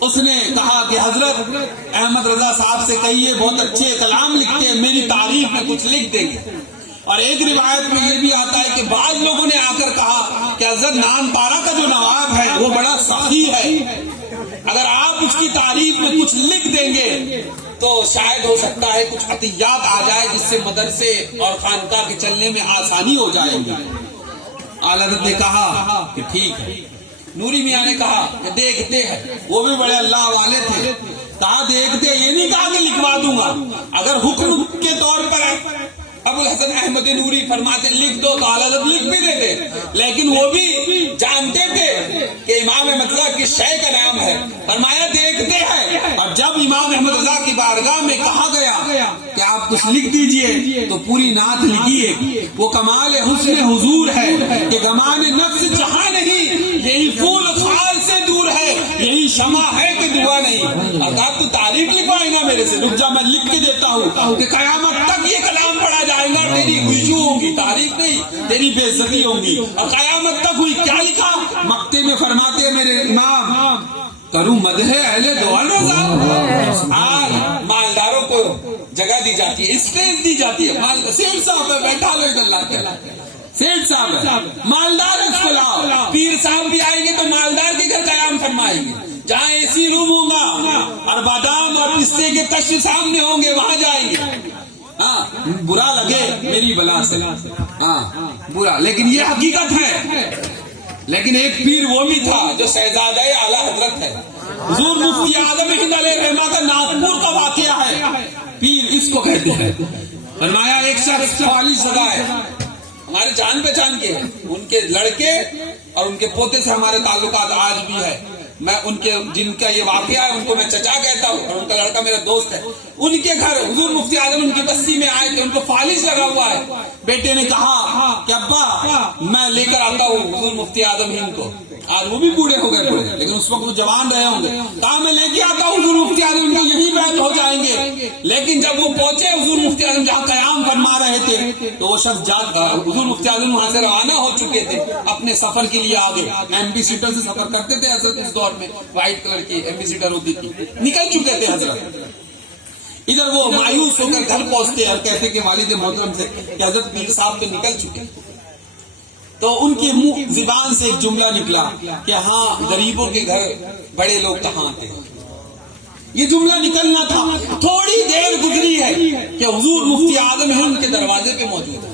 اس نے کہا کہ حضرت احمد رضا صاحب سے کہیے بہت اچھے کلام لکھتے ہیں، میری تعریف میں کچھ لکھ دیں گے. اور ایک روایت میں یہ بھی آتا ہے کہ بعض لوگوں نے آ کر کہا کہ حضرت نان پارا کا جو نواب ہے وہ بڑا سخی ہے، اگر آپ اس کی تعریف میں کچھ لکھ دیں گے تو شاید ہو سکتا ہے کچھ عطیات آ جائے جس سے مدرسے اور خانقاہ کے چلنے میں آسانی ہو جائے گی. اعلیٰ حضرت نے کہا کہ ٹھیک ہے. نوری میاں نے کہا کہ دیکھتے ہیں، وہ بھی بڑے اللہ والے تھے. کہا دیکھتے، یہ نہیں کہا کہ لکھوا دوں گا، اگر حکم کے طور پر ہے. ابو الحسن احمد نوری فرماتے لکھ دو تو اعلیٰ حضرت لکھ بھی دیتے، لیکن وہ بھی جانتے تھے کہ امام احمد رضا کی شے کا نام ہے. فرمایا دیکھتے ہیں. اور جب امام احمد رضا کی بارگاہ میں کہا گیا کہ آپ کچھ لکھ دیجئے تو پوری نعت لکھی. وہ کمال حسن حضور ہے کہ گمان نفس جہاں نہیں، یہی پھول خار سے دور ہے، یہی شمع ہے کہ دعا نہیں. اور آپ تو تعریف لکھوائے نا میرے سے، رک جا میں لکھ کے دیتا ہوں کہ قیامت تک یہ کلام پڑھا جائے گا، تیری خوشو ہوگی، تعریف نہیں، تیری بے عزتی ہوگی. اور قیامت تک ہوئی. کیا لکھا؟ مکتے میں فرماتے ہیں میرے امام کروں مدح اہل دوال رضا. آج مالداروں کو جگہ دی جاتی ہے، اسٹیج دی جاتی ہے. سیٹ صاحب ہے بیٹھا لو ادھر لا کے، سیٹ صاحب ہے مالدار، اس کو لاؤ. پیر صاحب بھی آئیں گے تو مالدار کے گھر قیام فرمائیں گے. جہاں اے روم ہوگا اور بادام اور پستے کے کشت سامنے ہوں گے وہاں جائیں گے. ہاں برا لگے میری بلا سے, ہاں برا, لیکن یہ حقیقت ہے. لیکن ایک پیر وہ بھی تھا جو شہزادہ اعلیٰ حضرت ہے, حضور مفتی اعظم ہند علیہ رحمہ کا ناگپور کا واقعہ ہے. پیر اس کو کہتے ہیں. فرمایا ایک شخص فالج زدہ ہے, ہمارے جان پہچان کے, ان کے لڑکے اور ان کے پوتے سے ہمارے تعلقات آج بھی ہے. میں ان کے جن کا یہ واقعہ ہے ان کو میں چچا کہتا ہوں, اور ان کا لڑکا میرا دوست ہے. ان کے گھر حضور مفتی اعظم ان کی بستی میں آئے تھے, ان کو فالج لگا ہوا ہے. بیٹے نے کہا کہ ابا میں لے کر آتا ہوں حضور مفتی اعظم ہند کو. آج وہ بھی بوڑھے ہو گئے بوڑھے, لیکن اس وقت وہ جوان رہے ہوں گے. کہا میں لے کے آتا ہوں حضور مفتی اعظم ہند کو, یہی بیعت ہو جائیں گے. لیکن جب وہ پہنچے حضور مفتی اعظم جہاں قیام فرما رہے تھے تو وہ شخص حضور مفتی اعظم وہاں سے روانہ ہو چکے تھے, اپنے سفر کے لیے آگے. ایمبی سیٹر سے سفر کرتے تھے حضرت اس دور میں, وائٹ کلر کی ایمبی سیٹر ہوتی تھی. نکل چکے تھے حضرت. ادھر وہ مایوس ہو کر گھر پہنچتے اور کہتے کہ والد محترم سے کہ حضرت پیر صاحب تو نکل چکے. تو ان کے منہ زبان سے ایک جملہ نکلا کہ ہاں غریبوں کے گھر بڑے لوگ کہاں تھے. یہ جملہ نکلنا تھا. تھوڑی دیر گزری ہے کہ حضور مفتی اعظم ہند کے دروازے پہ موجود ہے.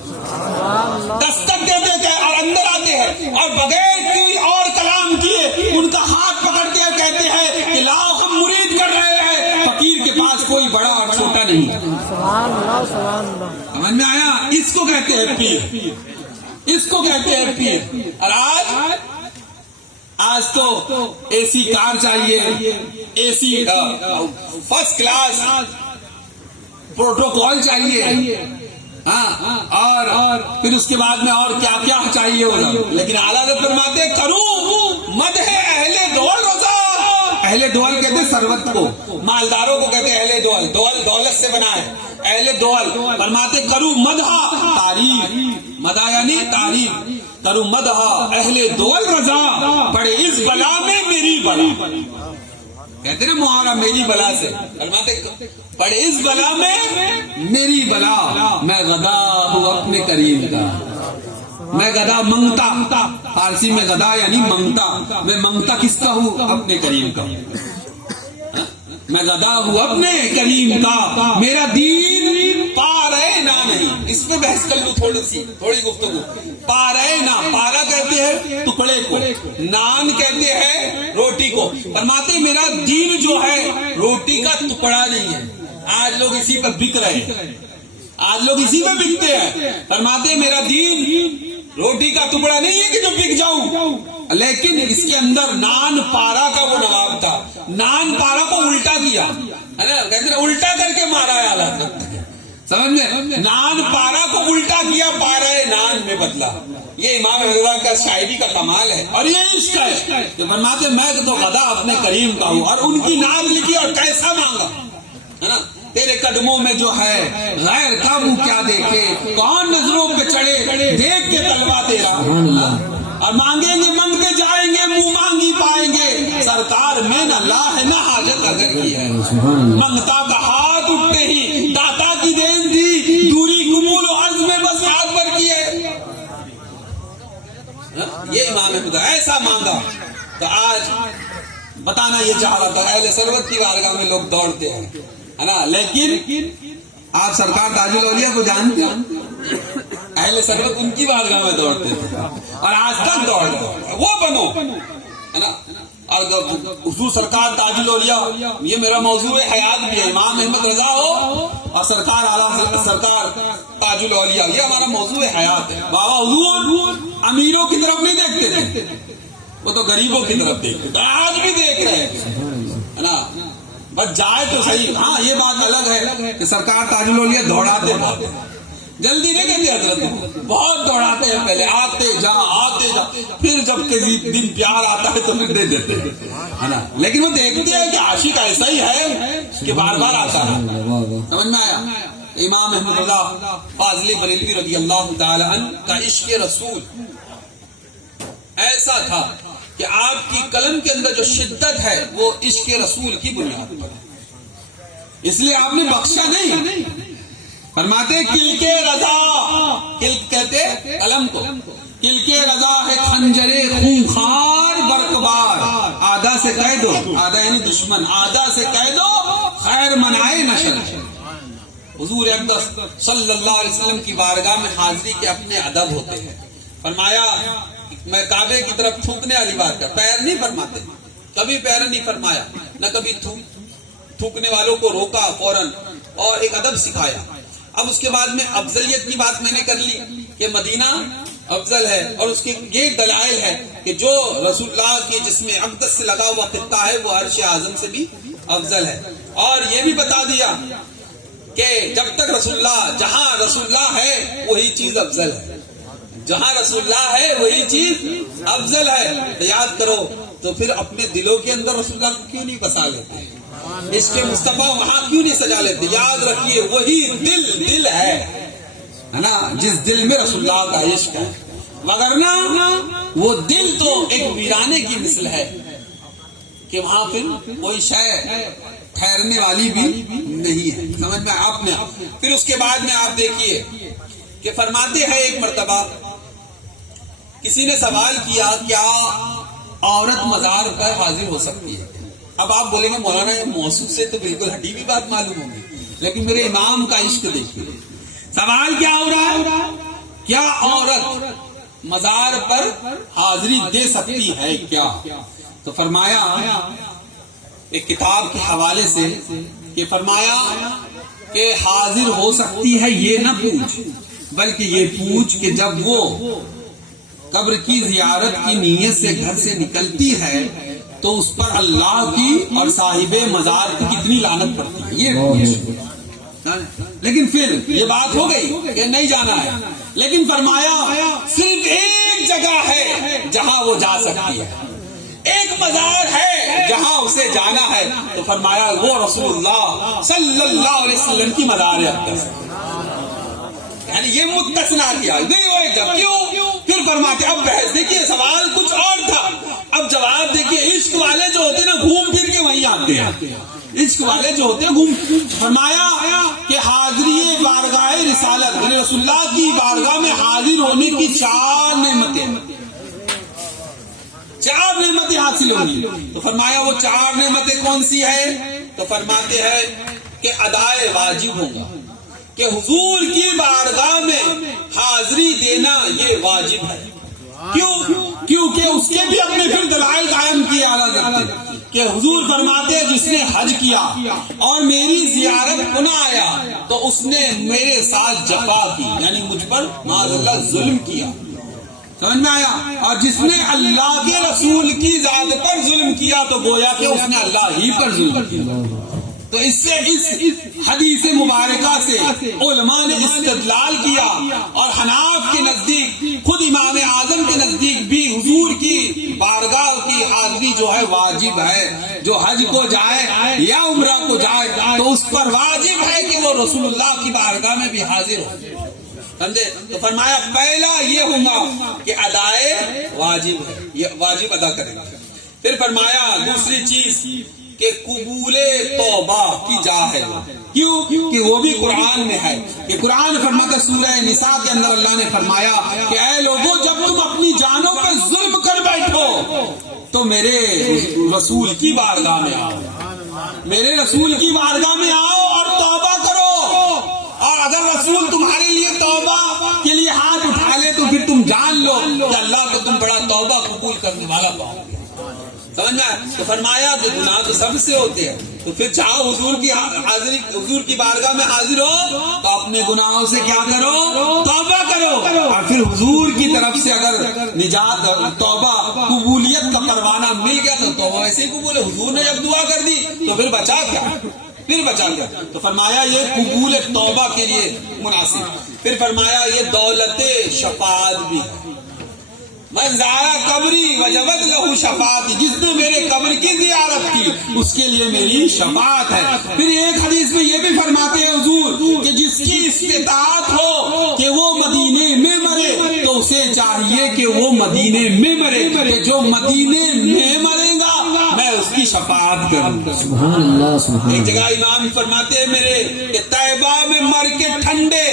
دستک دیتے تھے اور اندر آتے ہیں, اور بغیر کوئی اور کلام کیے ان کا ہاتھ پکڑتے ہیں, کہتے ہیں کہ لاؤ ہم مرید کر رہے ہیں. فقیر کے پاس کوئی بڑا اور چھوٹا نہیں. سمجھ میں آیا؟ اس کو کہتے ہیں پیر, اس کو کہتے ہیں پیر. اور آج تو اے سی کار چاہیے, اے سی فرسٹ کلاس پروٹوکول چاہیے, ہاں, اور پھر اس کے بعد میں اور کیا کیا چاہیے ہوگا. لیکن اعلیٰ حضرت فرماتے کروں مدح اہل دول رضا. اہل دول کہتے سروت کو, مالداروں کو کہتے اہل دول. دول دولت سے بنا ہے, اہل دول. فرماتے کروں مدح تعریف, مدح یعنی تعریف, کروں مدح اہل دول رضا, پڑے اس بلا میں میری بلا. کہتے نا محاورہ میری بلا سے. فرماتے پڑے اس بلا میں میری بلا, میں غدا ہوں اپنے کریم کا. میں گدا منگتا, فارسی میں گدا یعنی منگتا. میں منگتا کس کا ہوں؟ اپنے کریم کا. میں گدا ہوں اپنے کریم کا, میرا دین پا رہے نہ نہیں. اس پہ بحث کر لوں تھوڑی گفتگو. پا رہے نہ, پارا کہتے ہیں ٹکڑے کو, نان کہتے ہیں روٹی کو. فرماتے میرا دین جو ہے روٹی کا ٹکڑا نہیں ہے. آج لوگ اسی پر بک رہے ہیں, آج لوگ اسی پہ بکتے ہیں. فرماتے میرا دین روٹی کا ٹکڑا نہیں ہے کہ جو بک جاؤں, لیکن اس کے اندر نان پارا کا وہ نواب تھا. نان پارا کو الٹا کیا ہے نا, کہتے ہیں الٹا کر کے مارا ہے اعلیٰ. سمجھ میں, نان پارا کو الٹا کیا, پارا نان میں بدلا. یہ امام رضا کا شاعری کا کمال ہے, اور یہ عشق ہے. فرماتے میں تو غدا اپنے کریم کا ہوں, اور ان کی نام لکھی اور کیسا مانگا ہے نا. تیرے قدموں میں جو ہے غیر کا منہ کیا دیکھے, کون نظروں پہ چڑھے دیکھ کے طلبا تیرا. اور مانگیں گے منگتے جائیں گے, منہ مانگی پائیں گے. سرکار میں نہ لا ہے نہ حاجت اگر کی ہے, منگتا کا ہاتھ اٹھتے ہی داتا کی دین دی, دوری قبول و عرض میں بس ہاتھ پر کی ہے. یہ امام خدا ایسا مانگا. تو آج بتانا یہ چاہ رہا تھا, اہل سروت کی بارگاہ میں لوگ دوڑتے ہیں ہے نا, لیکن آپ سرکار تاج الاولیاء کو جانتے ہیں, اہل سروت ان کی بارگاہ میں دوڑتے تھے اور آج تک دوڑ رہے. وہ بنو ہے نا. اور حضور سرکار تاج الاولیاء یہ میرا موضوع حیات بھی ہے. امام احمد رضا ہو اور سرکار اعلیٰ سرکار تاج الاولیاء, یہ ہمارا موضوع حیات ہے. بابا حضور امیروں کی طرف نہیں دیکھتے تھے, وہ تو غریبوں کی طرف دیکھتے تھے. آج بھی دیکھ رہے ہیں نا, بس جائے تو صحیح. ہاں یہ بات الگ ہے کہ سرکار تاج الاولیاء دوڑاتے بہت, جلدی نہیں کہتے حضرت, بہت دوڑاتے ہیں. پہلے آتے جا, پھر جب کسی دن پیار آتا ہے تو پھر دے دیتے ہے نا. لیکن وہ دیکھتے ہیں کہ عاشق ایسا ہی ہے کہ بار بار آتا ہے. سمجھ میں آیا؟ امام احمد رضا فاضل بریلوی رضی اللہ تعالی عنہ کا عشق رسول ایسا تھا کہ آپ کی قلم کے اندر جو شدت ہے وہ عشق رسول کی بنیاد پر, اس لیے آپ نے بخشا نہیں. فرماتے کل کے رضا, کل کہتے قلم کو, کل کے رضا ہے خنجر خونخوار برقبار, آدھا سے کہہ دو، آدھا یعنی دشمن، آدھا سے کہہ دو خیر منائے نشر ہے۔ حضور اقدس صلی اللہ علیہ وسلم کی بارگاہ میں حاضری کے اپنے ادب ہوتے ہیں۔ فرمایا میں کعبے کی طرف تھوکنے والی بات کر، پیر نہیں فرماتے، کبھی پیر نہیں فرمایا، نہ کبھی تھوکنے والوں کو روکا فوراً، اور ایک ادب سکھایا۔ اب اس کے بعد میں افضلیت کی بات میں نے کر لی کہ مدینہ افضل ہے، اور اس کے یہ دلائل ہے کہ جو رسول اللہ کی جس میں اقدس سے لگا ہوا خطہ ہے وہ عرش اعظم سے بھی افضل ہے، اور یہ بھی بتا دیا کہ جب تک رسول اللہ، جہاں رسول اللہ ہے وہی چیز افضل ہے، جہاں رسول اللہ ہے وہی چیز افضل ہے۔ تو یاد کرو، تو پھر اپنے دلوں کے اندر رسول اللہ کو کیوں نہیں بسا لیتے، اس کے مصطفیٰ وہاں کیوں نہیں سجا لیتے؟ یاد رکھیے وہی دل ہے نا، جس دل میں رسول اللہ کا عشق ہے، وگرنہ وہ دل تو ایک ویرانے کی مثل ہے کہ وہاں پھر کوئی شے ٹھہرنے والی بھی نہیں ہے۔ سمجھ میں آپ نے؟ پھر اس کے بعد میں آپ دیکھیے کہ فرماتے ہیں ایک مرتبہ کسی نے سوال کیا کیا عورت مزار پر حاضر ہو سکتی ہے؟ اب آپ بولیں گے مولانا یہ موصوف سے تو بالکل ہٹی ہوئی بات معلوم ہوگی، لیکن میرے امام کا عشق دیکھیے، سوال کیا ہو رہا ہے؟ کیا عورت مزار پر حاضری دے سکتی ہے کیا؟ تو فرمایا ایک کتاب کے حوالے سے کہ فرمایا کہ حاضر ہو سکتی ہے یہ نہ پوچھ، بلکہ یہ پوچھ کہ جب وہ قبر کی زیارت کی نیت سے گھر سے نکلتی ہے تو اس پر اللہ کی اور صاحب مزار کی کتنی لعنت پڑتی ہے، یہ پوچھ۔ لیکن پھر یہ بات ہو گئی کہ نہیں جانا ہے، لیکن فرمایا صرف ایک جگہ ہے جہاں وہ جا سکتی ہے، ایک مزار ہے جہاں اسے جانا ہے، تو فرمایا وہ رسول اللہ صلی اللہ علیہ وسلم کی مزار اقدس، یعنی یہ مستثنا کیا نہیں ہوئے جب کیوں؟ پھر فرماتے اب بحث دیکھیے، سوال کچھ اور تھا، اب جواب دیکھیے۔ عشق والے جو ہوتے ہیں نا گھوم پھر کے وہیں آتے ہیں، عشق والے جو ہوتے ہیں گھوم۔ فرمایا کہ حاضری بارگاہ رسالت یعنی رسول اللہ کی بارگاہ میں حاضر ہونے کی چار نعمتیں حاصل ہوں گی۔ تو فرمایا وہ چار نعمتیں کون سی ہے؟ تو فرماتے ہیں کہ ادائے واجب ہوگا، کہ حضور کی بارگاہ میں حاضری دینا یہ واجب ہے۔ کیونکہ اس کے بھی اپنے پھر دلائل قائم کیے اعلیٰ کرتے کہ حضور فرماتے ہیں جس نے حج کیا اور میری زیارت نہ آیا تو اس نے میرے ساتھ جفا کی، یعنی مجھ پر معاذ اللہ ظلم کیا۔ سمجھ میں آیا؟ اور جس نے اللہ کے رسول کی ذات پر ظلم کیا تو گویا کہ اس نے اللہ ہی پر ظلم کیا۔ تو اس سے اس حدیث مبارکہ سے علماء نے استدلال کیا، اور حناف کے نزدیک خود امام اعظم کے نزدیک بھی حضور کی بارگاہ کی حاضری جو ہے واجب ہے۔ جو حج کو جائے یا عمرہ کو جائے تو اس پر واجب ہے کہ وہ رسول اللہ کی بارگاہ میں بھی حاضر ہو، سمجھے؟ تو فرمایا پہلا یہ ہوگا کہ ادائے واجب ہے، یہ واجب ادا کریں گے۔ پھر فرمایا دوسری چیز کہ قبول توبہ کی جا ہے، کیوں کہ وہ بھی قرآن میں ہے کہ قرآن فرماتا سورہ نساء کے اندر اللہ نے فرمایا کہ اے لوگوں جب تم اپنی جانوں پر ظلم کر بیٹھو تو میرے رسول کی بارگاہ میں آؤ، میرے رسول کی بارگاہ میں آؤ اور توبہ کرو، اور اگر رسول تمہارے لیے توبہ کے لیے ہاتھ اٹھا لے تو پھر تم جان لو کہ اللہ کو تم بڑا توبہ قبول کرنے والا پاؤ گے۔ سمجھنا؟ تو فرمایا کہ گناہ تو سب سے ہوتے ہیں، تو پھر چاہو حضور کی حاضری، حضور کی بارگاہ میں حاضر ہو تو اپنے گناہوں سے کیا کرو؟ توبہ کرو، اور پھر حضور کی طرف سے اگر نجات توبہ قبولیت کا پروانہ مل گیا تو توبہ ویسے ہی قبول ہے۔ حضور نے جب دعا کر دی تو پھر بچا کیا؟ تو فرمایا یہ قبول توبہ کے لیے مناسب۔ پھر فرمایا یہ دولت شفاعت بھی ہے، من زارا قبری وجبت لہو شفاعت، جس نے میرے قبر کی زیارت کی اس کے لیے میری شفاعت ہے۔ پھر ایک حدیث میں یہ بھی فرماتے ہیں حضور کہ جس کی استطاعت ہو کہ وہ مدینے میں مرے تو اسے چاہیے کہ وہ مدینے میں مرے، کہ جو مدینے میں مرے گا میں اس کی شفاعت کروں۔ سبحان اللہ سبحان ایک اللہ۔ جگہ امام فرماتے ہیں میرے کہ طیبہ میں مر کے ٹھنڈے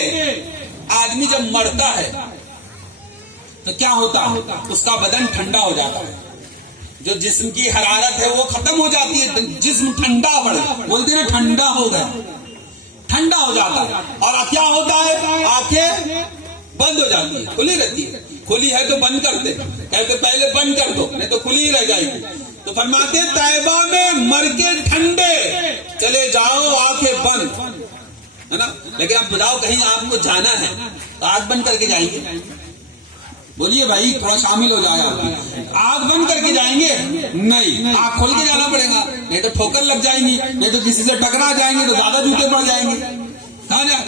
آدمی جب مرتا ہے تو کیا ہوتا ہے؟ اس کا بدن ٹھنڈا ہو جاتا ہے، جو جسم کی حرارت ہے وہ ختم ہو جاتی ہے، جسم ٹھنڈا پڑ گیا، بولتے ہیں نا ٹھنڈا ہو گیا، ٹھنڈا ہو جاتا ہے. اور کیا ہوتا ہے؟ آنکھیں بند ہو جاتی ہے، کھلی رہتی ہے. کھلی ہے تو بند کر دے، کہتے پہلے بند کر دو نہیں تو کھلی رہ جائے گی. تو فرماتے طیبہ میں مر کے ٹھنڈے چلے جاؤ آنکھیں بند، ہے نا. لیکن اب بتاؤ کہیں آپ کو جانا ہے تو آنکھ بند کر کے جائیں گے؟ بولیے بھائی تھوڑا شامل ہو جائے. آپ آنکھ بند کر کے جائیں گے؟ نہیں، آنکھ کھول کے جانا پڑے گا، نہیں تو ٹھوکر لگ جائیں گی، نہیں تو کسی سے ٹکرا جائیں گے تو زیادہ جوتے پڑ جائیں گے.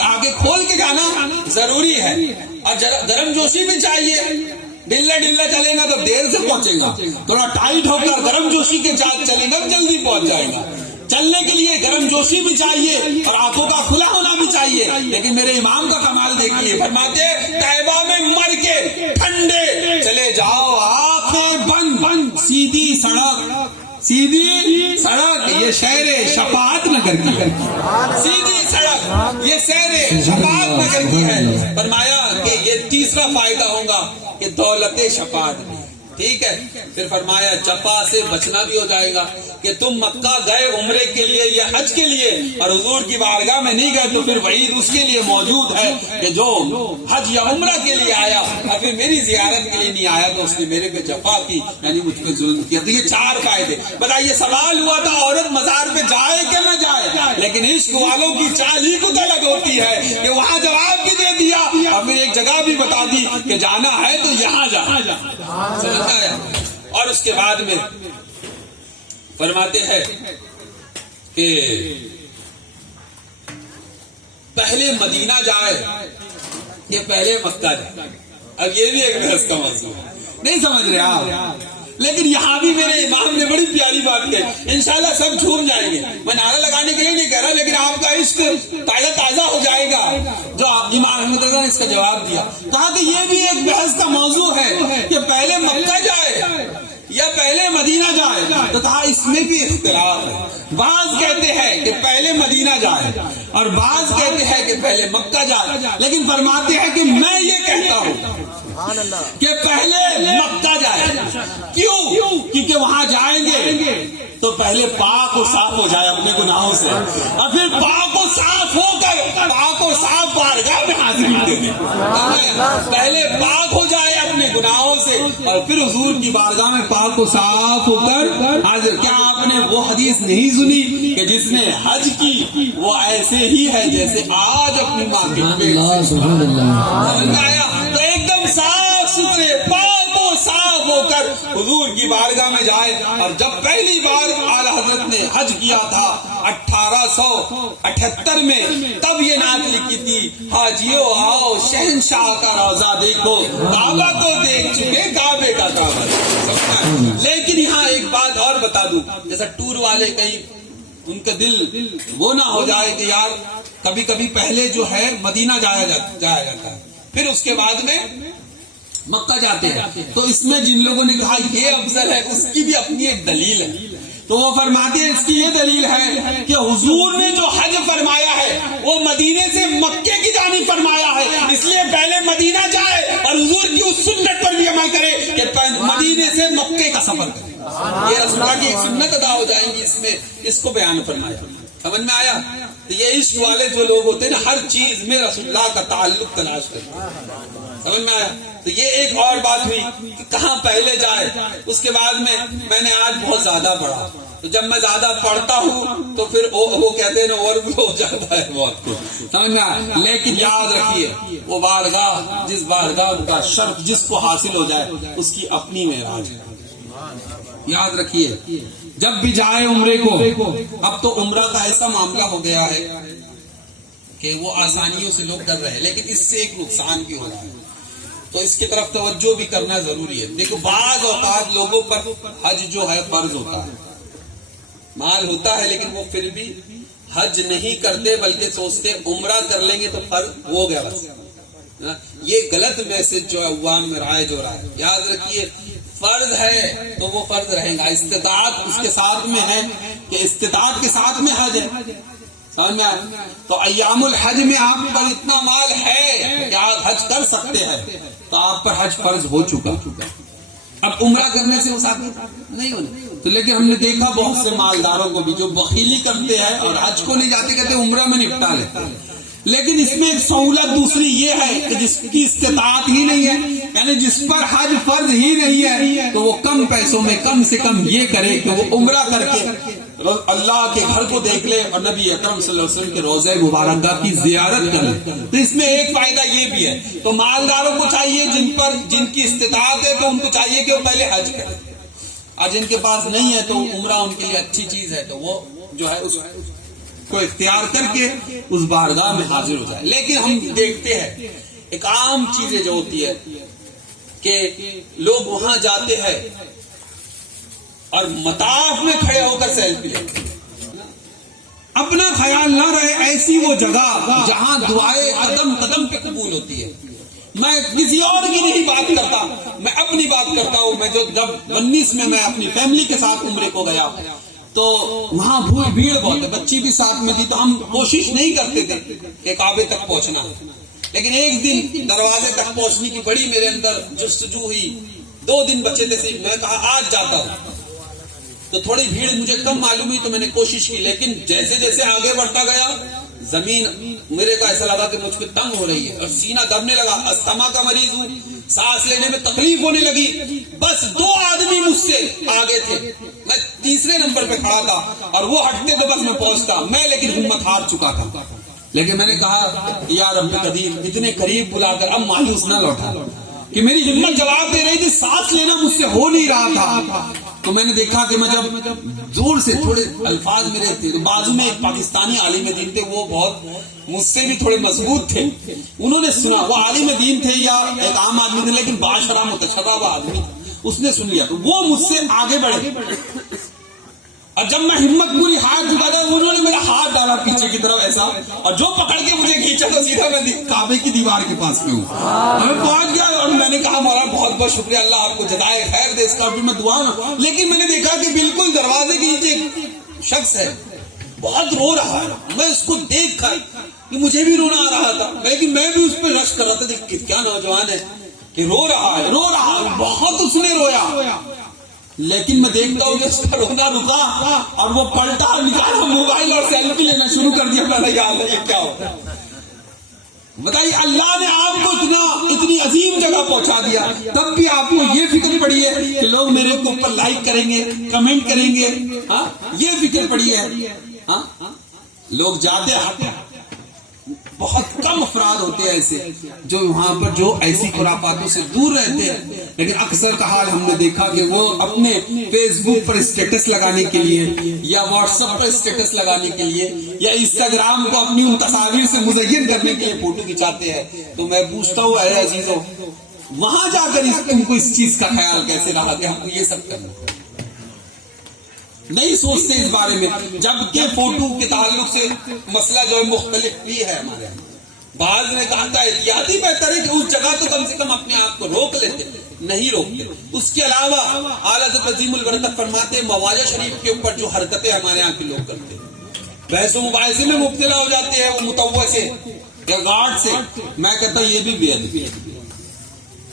آگے کھول کے جانا ضروری ہے. اور گرم جوشی بھی چاہیے. ڈلا ڈلا چلے گا تو دیر سے پہنچے گا، تھوڑا ٹائٹ ہو کر گرم جوشی کے ساتھ چلے گا جلدی پہنچ جائے گا. چلنے کے لیے گرم جوشی بھی چاہیے اور آنکھوں کا کھلا ہونا بھی چاہیے. لیکن میرے امام کا کمال دیکھیے، فرماتے طیبہ میں مر کے ٹھنڈے چلے جاؤ آنکھیں بند، سیدھی سڑک، سیدھی سڑک. یہ شہر شفاعت نگر کی ہے، سیدھی سڑک یہ شہر شفاعت نگر کی ہے. فرمایا کہ یہ تیسرا فائدہ ہوگا کہ دولت شفاعت. ٹھیک ہے. پھر فرمایا جفا سے بچنا بھی ہو جائے گا کہ تم مکہ گئے عمرے کے لیے یا حج کے لیے اور حضور کی بارگاہ میں نہیں گئے تو پھر وعید اس کے لیے موجود ہے کہ جو حج یا عمرہ کے لیے آیا اور پھر میری زیارت کے لیے نہیں آیا تو اس نے میرے پہ جفا کی، یعنی مجھ پہ ظلم کیا. تو یہ 4 فائدے. بتائیے سوال ہوا تھا عورت مزار پہ جائے کہ نہ جائے، لیکن عشق والوں کی چال ہی کچھ الگ ہوتی ہے کہ وہاں جواب بھی دے دیا اور پھر ایک جگہ بھی بتا دی کہ جانا ہے تو یہاں جا. اور اس کے بعد میں فرماتے ہیں کہ پہلے مدینہ جائے کہ پہلے مکہ جائے. اب یہ بھی ایک بحث کا موضوع ہے، نہیں سمجھ رہے آپ. لیکن یہاں بھی میرے امام نے بڑی پیاری بات کہی. انشاءاللہ سب جھوم جائیں گے. میں نعرہ لگانے کے لیے نہیں کہہ رہا، لیکن آپ کا عشق تازہ تازہ ہو جائے گا. جو امام احمد رضا نے اس کا جواب دیا، کہا کہ یہ بھی ایک بحث کا موضوع ہے کہ پہلے مکہ جائے یا پہلے مدینہ جائے. تو کہا اس میں بھی اختلاف ہے. بعض کہتے ہیں کہ پہلے مدینہ جائے اور بعض کہتے ہیں کہ پہلے مکہ جائے. لیکن فرماتے ہیں کہ میں یہ کہتا ہوں کہ پہلے مکہ جائے. کیوں؟ کیونکہ وہاں جائیں گے تو پہلے پاک و صاف ہو جائے اپنے گناہوں سے اور پھر پاک و صاف ہو کر پاک و صاف بارگاہ میں حاضری دے دیں. پہلے پاک ہو جائے اپنے گناہوں سے اور پھر حضور کی بارگاہ میں پاک و صاف ہو کر حاضر. کیا آپ نے وہ حدیث نہیں سنی کہ جس نے حج کی وہ ایسے ہی ہے جیسے آج اپنی ماں کے پیٹ سے. سمجھ میں آیا؟ تو ایک دم صاف ستھرے پاک و صاف ہو کر حضور کی بارگاہ میں جائے. اور جب پہلی بار اعلی حضرت نے حج کیا تھا 1878 میں، تب یہ نعت لکھی تھی، حاجیو آؤ شہنشاہ کا روضہ دیکھو، کعبہ کو دیکھ چکے کعبے کا کعبہ. لیکن یہاں ایک بات اور بتا دوں، جیسا ٹور والے کہیں ان کا دل وہ نہ ہو جائے کہ یار کبھی کبھی پہلے جو ہے مدینہ جایا جاتا ہے پھر اس کے بعد میں مکہ جاتے ہیں. تو اس میں جن لوگوں نے کہا یہ افضل ہے اس کی بھی اپنی ایک دلیل ہے. تو وہ فرماتے ہیں اس کی یہ دلیل ہے کہ حضور نے جو حج فرمایا ہے وہ مدینے سے مکے کی جانب فرمایا ہے، اس لیے پہلے مدینہ جائے اور حضور کی اس سنت پر بھی عمل کرے کہ مدینے سے مکے کا سفر کرے. یہ رسول اللہ کی ایک سنت ادا ہو جائیں گی. اس میں اس کو بیان فرمایا. سمجھ میں آیا؟ تو یہ عشق والے جو لوگ ہوتے ہیں نا ہر چیز میں رسول اللہ کا تعلق تلاش کرتے ہیں. سمجھ میں آیا؟ تو یہ ایک اور بات ہوئی کہ کہاں پہلے جائے. اس کے بعد میں نے آج بہت زیادہ پڑھا، تو جب میں زیادہ پڑھتا ہوں تو پھر وہ کہتے ہیں نا اوور فلو ہو جاتا ہے بہت کچھ. سمجھ میں آیا؟ لیکن یاد رکھیے وہ بارگاہ جس بارگاہ کا شرف جس کو حاصل ہو جائے اس کی اپنی معراج ہے. یاد رکھیے جب بھی جائے عمرے کو. اب تو عمرہ کا ایسا معاملہ ہو گیا ہے کہ وہ آسانیوں سے لوگ ڈر رہے ہیں، لیکن اس سے ایک نقصان بھی ہو رہا ہے. تو اس کی طرف توجہ بھی کرنا ضروری ہے. دیکھو بعض اوقات لوگوں پر حج جو ہے فرض ہوتا ہے، مال ہوتا ہے لیکن وہ پھر بھی حج نہیں کرتے بلکہ سوچتے عمرہ کر لیں گے تو فرض ہو گیا بس. یہ غلط میسج جو ہے عوام میں رائج ہو رہا ہے. یاد رکھیے فرض ہے تو وہ فرض رہے گا. استطاعت اس کے ساتھ میں ہے کہ استطاعت کے ساتھ میں حج ہے. سمجھ میں آیا؟ تو ایام الحج میں آپ پر اتنا مال ہے کہ آپ حج کر سکتے ہیں تو آپ پر حج فرض ہو چکا. اب عمرہ کرنے سے وہ ثابت نہیں ہونا تو، لیکن ہم نے دیکھا بہت سے مالداروں کو بھی جو بخیلی کرتے ہیں اور حج کو نہیں جاتے، کہتے عمرہ میں نپٹا لیتے ہیں. لیکن اس میں ایک سہولت دوسری یہ ہے کہ جس کی استطاعت ہی نہیں ہے، یعنی جس پر حج فرض ہی نہیں ہے، تو وہ کم پیسوں میں کم سے کم یہ کرے کہ وہ عمرہ کر کے اللہ کے گھر کو دیکھ لے اور نبی اکرم صلی اللہ علیہ وسلم کے روضہ مبارکہ کی زیارت کر لے. تو اس میں ایک فائدہ یہ بھی ہے، تو مالداروں کو چاہیے جن کی استطاعت ہے تو ان کو چاہیے کہ وہ پہلے حج کریں، اور جن کے پاس نہیں ہے تو عمرہ ان کے لیے اچھی چیز ہے، تو وہ جو ہے اس کو اختیار کر کے اس بارگاہ میں حاضر ہو جائے. لیکن ہم دیکھتے ہیں ایک عام چیزیں جو ہوتی ہے کہ لوگ وہاں جاتے ہیں اور مطاف میں کھڑے ہو کر سیلفی لیتے ہیں. اپنا خیال نہ رہے ایسی وہ جگہ جہاں دعائیں قدم قدم پہ قبول ہوتی ہے. میں کسی اور کی نہیں بات کرتا، میں اپنی بات کرتا ہوں. میں جب 19 میں اپنی فیملی کے ساتھ عمرے کو گیا تو وہاں بھیڑ بہت ہے، بچی بھی ساتھ میں تھی، تو ہم کوشش نہیں کرتے تھے کہ کعبے تک پہنچنا. لیکن ایک دن دروازے تک پہنچنے کی بڑی میرے اندر جستجو ہوئی. 2 دن بچے تھے، میں کہا آج جاتا ہوں. تو تھوڑی بھیڑ مجھے کم معلوم ہوئی تو میں نے کوشش کی، لیکن جیسے جیسے آگے بڑھتا گیا زمین میرے کو ایسا لگا کہ مجھ کو تنگ ہو رہی ہے اور سینہ دبنے لگا. استھما کا مریض ہوں، سانس لینے میں تکلیف ہونے لگی. بس 2 آدمی مجھ سے آگے تھے، میں تیسرے نمبر پہ کھڑا تھا اور وہ ہٹتے تو بس میں پہنچتا. میں لیکن ہمت ہار چکا تھا. لیکن میں نے کہا یا رب قدیر اتنے قریب بلا کر اب مایوس نہ لوٹا کہ میری ہمت جواب دے رہی تھی، سانس لینا مجھ سے ہو نہیں رہا تھا. تو میں نے دیکھا کہ میں جب زور سے تھوڑے الفاظ میرے تھے تو بازو میں ایک پاکستانی عالم دین تھے، وہ بہت مجھ سے بھی تھوڑے مضبوط تھے. انہوں نے سنا، وہ عالم دین تھے یا ایک عام آدمی تھے لیکن باشرا متشدد آدمی، اس نے سن لیا تو وہ مجھ سے آگے بڑھے. اور جب میں ہمت پوری ہاتھ جھکا انہوں نے میرا ہاتھ ڈالا پیچھے کی طرف ایسا، اور جو پکڑ کے مجھے کھینچا تو سیدھا میں کعبے کی دیوار کے پاس میں ہوں. میں پہنچ گیا اور میں نے کہا مولانا بہت بہت شکریہ، اللہ آپ کو جزائے خیر دے، اس کا بھی میں دعا نہ. لیکن میں نے دیکھا کہ بالکل دروازے کے نیچے ایک شخص ہے بہت رو رہا ہے. میں اس کو دیکھ کر کہ مجھے بھی رونا آ رہا تھا، لیکن میں بھی اس پہ رش کر رہا تھا. دیکھ کیا نوجوان ہے کہ رو رہا ہے بہت، اس نے رویا. لیکن میں دیکھتا ہوں کہ اس کا رونا رکا اور وہ پلٹا نکالا موبائل اور سیلفی لینا شروع کر دیا. میں نے کہا یہ کیا ہو؟ بتائیے اللہ نے آپ کو اتنی عظیم جگہ پہنچا دیا، تب بھی آپ کو یہ فکر پڑی ہے کہ لوگ میرے کو اوپر لائک کریں گے، کمنٹ کریں گے. یہ فکر پڑی ہے. لوگ جاتے ہیں، بہت کم افراد ہوتے ہیں ایسے جو وہاں پر جو ایسی خرافاتوں سے دور رہتے ہیں. لیکن اکثر کا حال ہم نے دیکھا کہ وہ اپنے فیس بک پر اسٹیٹس لگانے کے لیے یا واٹس ایپ پر اسٹیٹس لگانے کے لیے یا انسٹاگرام کو اپنی ان تصاویر سے مزین کرنے کے لیے فوٹو کھنچاتے ہیں. تو میں پوچھتا ہوں اے عزیزو، وہاں جا کر تم کو اس چیز کا خیال کیسے رہا کہ ہم کو یہ سب کرنا؟ نہیں سوچتے اس بارے میں، جبکہ فوٹو کے تعلق سے مسئلہ جو ہے مختلف بھی ہے ہمارے. بعض نے کہا تھا احتیاطی بہتر ہے کہ اس جگہ تو کم سے کم اپنے آپ کو روک لیتے، نہیں روکتے. اس کے علاوہ اعلیٰ حضرت عظیم البرکت فرماتے ہیں مواجہ شریف کے اوپر جو حرکتیں ہمارے یہاں کے لوگ کرتے ہیں، بحث و مباحثے میں مبتلا ہو جاتے ہیں وہ متوع سے یا گارڈ سے. میں کہتا ہوں یہ بھی بے ادبی ہے،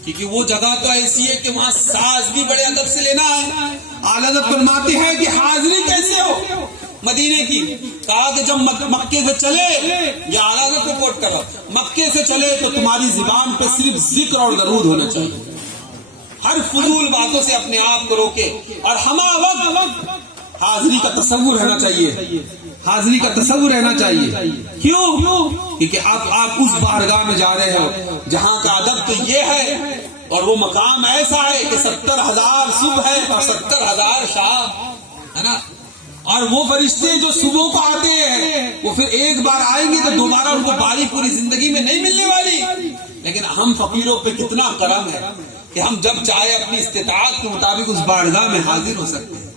کیونکہ وہ جگہ تو ایسی ہے کہ وہاں ساز بھی بڑے ادب سے لینا ہے. اعلیٰ حضرت فرماتے ہیں کہ حاضری کیسے ہو مدینے کی؟ کہا کہ جب مکے سے چلے، یہ اعلیٰ حضرت کو کوٹ کر رہا، مکے سے چلے تو تمہاری زبان پہ صرف ذکر اور درود ہونا چاہیے، ہر فضول باتوں سے اپنے آپ کو روکے، اور ہمہ وقت حاضری کا تصور رہنا چاہیے. حاضری کا تصور رہنا چاہیے. کیوں؟ کیونکہ آپ اس بارگاہ میں جا رہے ہو جہاں کا ادب تو یہ ہے، اور وہ مقام ایسا ہے کہ 70,000 صبح ہے اور 70,000 شام ہے نا. اور وہ فرشتے جو صبح کو آتے ہیں وہ پھر ایک بار آئیں گے تو دوبارہ ان کو باری پوری زندگی میں نہیں ملنے والی. لیکن ہم فقیروں پہ کتنا کرم ہے کہ ہم جب چاہے اپنی استطاعت کے مطابق اس بارگاہ میں حاضر ہو سکتے ہیں.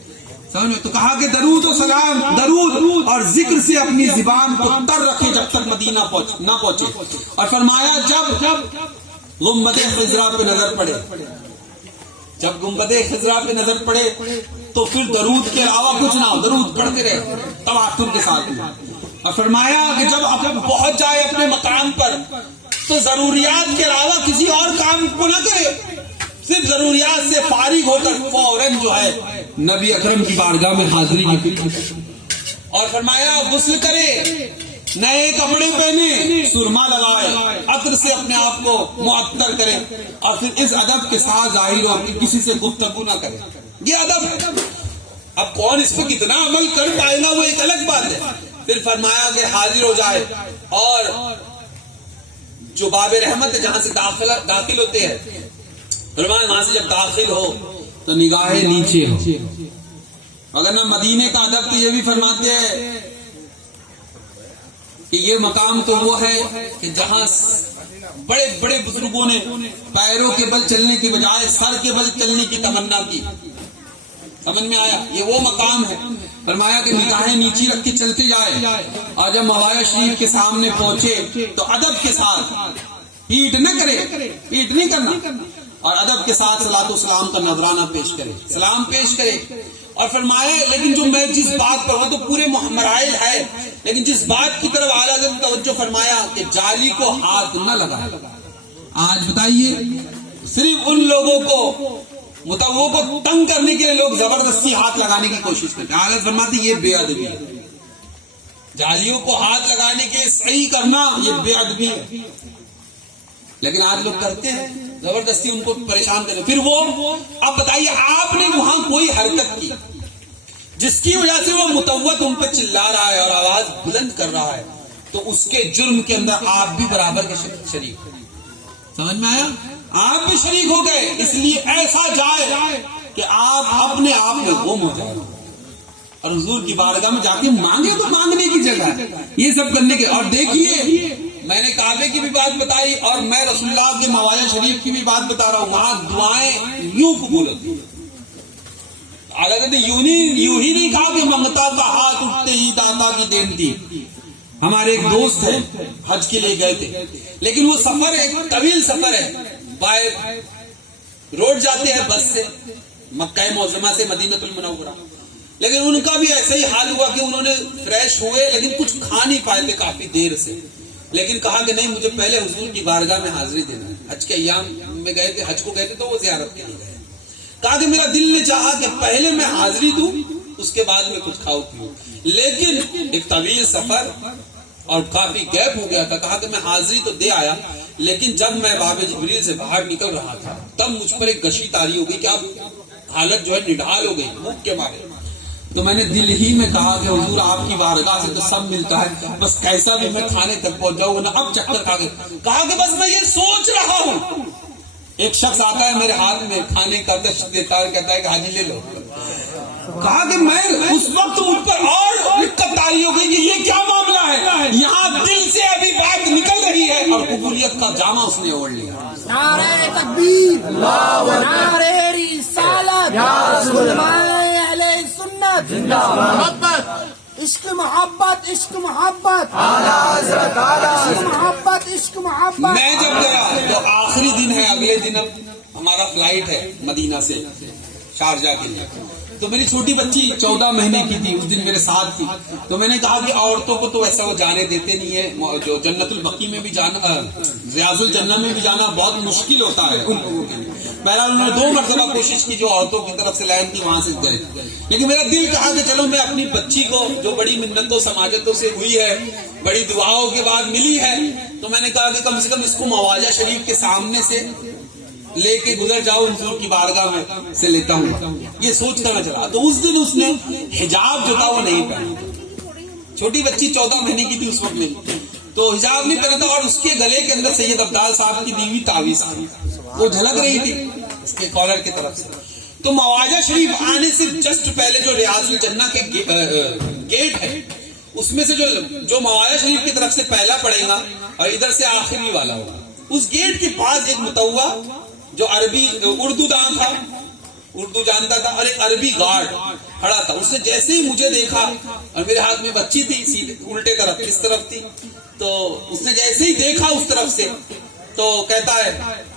سمجھو تو کہا کہ درود و سلام، درود اور ذکر سے اپنی زبان کو تر رکھے جب تک مدینہ نہ پہنچے. اور فرمایا جب گنبد خضرا پہ نظر پڑے، جب گنبد خضرا پہ نظر پڑے تو پھر درود کے علاوہ کچھ نہ ہو، درود پڑھتے رہے تواتر کے ساتھ. اور فرمایا کہ جب آپ پہنچ جائے اپنے مقام پر تو ضروریات کے علاوہ کسی اور کام کو نہ کرے، صرف مختلف ضروریات سے فارغ ہو کر فوراً جو ہے نبی اکرم کی بارگاہ میں حاضری کی فکر اور فرمایا غسل کرے، نئے کپڑے پہنے، سرما لگائے، عطر سے اپنے آپ کو معطر کرے اور پھر اس ادب کے ساتھ ظاہر ہو کہ کسی سے گفتگو نہ کرے. یہ ادب ہے. اب کون اس پہ کتنا عمل کر پائے گا وہ ایک الگ بات ہے. پھر فرمایا کہ حاضر ہو جائے اور جو باب رحمت ہے جہاں سے داخل ہوتے ہیں، فرمایا وہاں سے جب داخل ہو تو نگاہیں نیچے ہو. اگر نہ مدینے کا ادب تو یہ بھی فرماتے ہیں کہ یہ مقام تو وہ ہے کہ جہاں بڑے بڑے بزرگوں نے پیروں کے بل چلنے کی بجائے سر کے بل چلنے کی تمنا کی. سمجھ میں آیا؟ یہ وہ مقام ہے. فرمایا کہ نگاہیں نیچی رکھ کے چلتے جائے اور جب موایا شریف کے سامنے پہنچے تو ادب کے ساتھ پیٹ نہ کرے، پیٹ نہیں کرنا، اور ادب کے ساتھ صلاۃ و سلام کا نذرانہ پیش کرے، سلام پیش کرے. اور فرمایا لیکن جو میں جس بات پر وہ تو پورے مراحل ہے، لیکن جس بات کی طرف اعلیٰ حضرت توجہ فرمایا کہ جالی کو ہاتھ نہ لگائے. آج بتائیے صرف ان لوگوں کو متووں کو تنگ کرنے کے لیے لوگ زبردستی ہاتھ لگانے کی کوشش کرتے ہیں. حالت فرماتی یہ بے ادبی ہے. جالیوں کو ہاتھ لگانے کے صحیح کرنا یہ بے ادبی ہے. لیکن آج لوگ کرتے ہیں زبردستی ان کو پریشان کرتے. پھر وہ اب بتائیے آپ نے وہاں کوئی حرکت کی جس کی وجہ سے وہ متوت ان پر چلا رہا ہے اور آواز بلند کر رہا ہے تو اس کے جرم کے اندر آپ بھی برابر کے شریک ہو. سمجھ میں آیا؟ آپ بھی شریک ہو گئے. اس لیے ایسا جائے کہ آپ اپنے آپ میں گم ہو جائے اور حضور کی بارگاہ میں جا کے مانگے تو مانگنے کی جگہ ہے یہ سب کرنے کے. اور دیکھیے میں نے کعبے کی بھی بات بتائی اور میں رسول اللہ کے موایا شریف کی بھی بات بتا رہا ہوں. وہاں دعائیں یوں قبول ہوتی ہیں. حالانکہ یوں ہی نہیں کہا کہ منگتا کا ہاتھ اٹھتے ہی داتا کی دین تھی. ہمارے ایک دوست ہے حج کے لیے گئے تھے لیکن وہ سفر ایک طویل سفر ہے. بائی روڈ جاتے ہیں بس سے مکہ معظمہ سے مدینہ المنورہ. لیکن ان کا بھی ایسا ہی حال ہوا کہ انہوں نے فریش ہوئے لیکن کچھ کھا نہیں پائے تھے کافی دیر سے. لیکن کہا کہ نہیں مجھے پہلے حضور کی بارگاہ میں حاضری دینا ہے. حج کے ایام میں گئے تھے، حج کو گئے تھے تو وہ زیارت کے لیے گئے. کہا کہ میرا دل نے چاہا کہ پہلے میں حاضری دوں اس کے بعد میں کچھ کھاؤ پیوں. لیکن ایک طویل سفر اور کافی گیپ ہو گیا تھا. کہا کہ میں حاضری تو دے آیا لیکن جب میں باب جبریل سے باہر نکل رہا تھا تب مجھ پر ایک گشی طاری ہو گئی کہ اب حالت جو ہے نڈھال ہو گئی بھوک کے مارے. تو میں نے دل ہی میں کہا کہ حضور آپ کی بارگاہ سے تو سب ملتا ہے، بس کیسا بھی میں کھانے تک پہنچ جاؤں نا. اب چکر کھا گئے. کہا کہ بس میں یہ سوچ رہا ہوں. ایک شخص آتا ہے میرے ہاتھ میں کھانے کا دشت دیتا ہے، کہتا ہے کہ حاجی لے لو. کہا کہ میں اس وقت مجھ پر اور دقت طاری ہو گئی کہ یہ کیا معاملہ ہے. یہاں دل سے ابھی بات نکل رہی ہے اور قبولیت کا جامع اس نے اوڑھ لیا. نعرہ تکبیر، نعرہ رسالت، اہل سنت، محبت، عشق محبت، عشق محبت، عشق محبت، عشق محبت. میں جب گیا تو آخری دن ہے، اگلے دن اب ہمارا فلائٹ ہے مدینہ سے شارجہ کے لیے. تو میری چھوٹی بچی 14 مہینے کی تھی، اس دن میرے ساتھ تھی. تو میں نے کہا کہ عورتوں کو تو ایسا وہ جانے دیتے نہیں ہے، جو جنت البقیع میں بھی جانا، ریاض الجنہ میں بھی جانا بہت مشکل ہوتا ہے ان لوگوں کے لیے. بہرحال انہوں نے 2 مرتبہ کوشش کی جو عورتوں کی طرف سے لائن تھی وہاں سے گئے. لیکن میرا دل کہا کہ چلو میں اپنی بچی کو جو بڑی منتوں سماجتوں سے ہوئی ہے، بڑی دعاؤں کے بعد ملی ہے، تو میں نے کہا کہ کم سے کم اس کو مواجہ شریف کے سامنے سے لے کے گزر جاؤ، حضور کی بارگاہ میں سے لیتا ہوں. یہ سوچ کر میں چلا. تو اس دن اس نے حجاب جو تھا وہ نہیں پہنا. چھوٹی بچی 14 مہینے کی تھی اس وقت میں، تو حجاب نہیں پہنا تھا اور اس کے گلے کے اندر سید عبدال صاحب کی دیوی تعویذ تھی، وہ جھلک رہی تھی اس کے کالر کی طرف سے. تو مواجہ شریف آنے سے جسٹ پہلے جو ریاض الجنہ کے گیٹ ہے اس میں سے جو مواجہ شریف کی طرف سے پہلا پڑے گا اور ادھر سے آخری والا ہوگا، اس گیٹ کے پاس ایک متوا جو عربی اردو دان تھا، اردو جانتا تھا، اور ایک عربی گارڈ کھڑا تھا. اس نے جیسے ہی مجھے دیکھا اور میرے ہاتھ میں بچی تھی سیدھے الٹے طرف اس طرف تھی، تو اس نے جیسے ہی دیکھا اس طرف سے تو کہتا ہے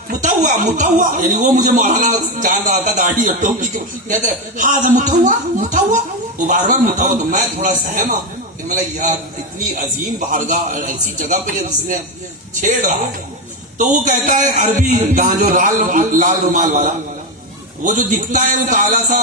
متوا متوا، یعنی وہ مجھے مولانا جان رہا تھا داڑھی اور ٹوپی کو. کہتا ہے ہاں متوا متوا، وہ بار بار متوا. تو میں تھوڑا سہما کہ یار اتنی عظیم بارگاہ ایسی جگہ پہ جس نے چھیڑ رہا ہے. تو وہ کہتا ہے عربی کہاں جو لال رومال والا وہ جو دکھتا ہے وہ کالا سا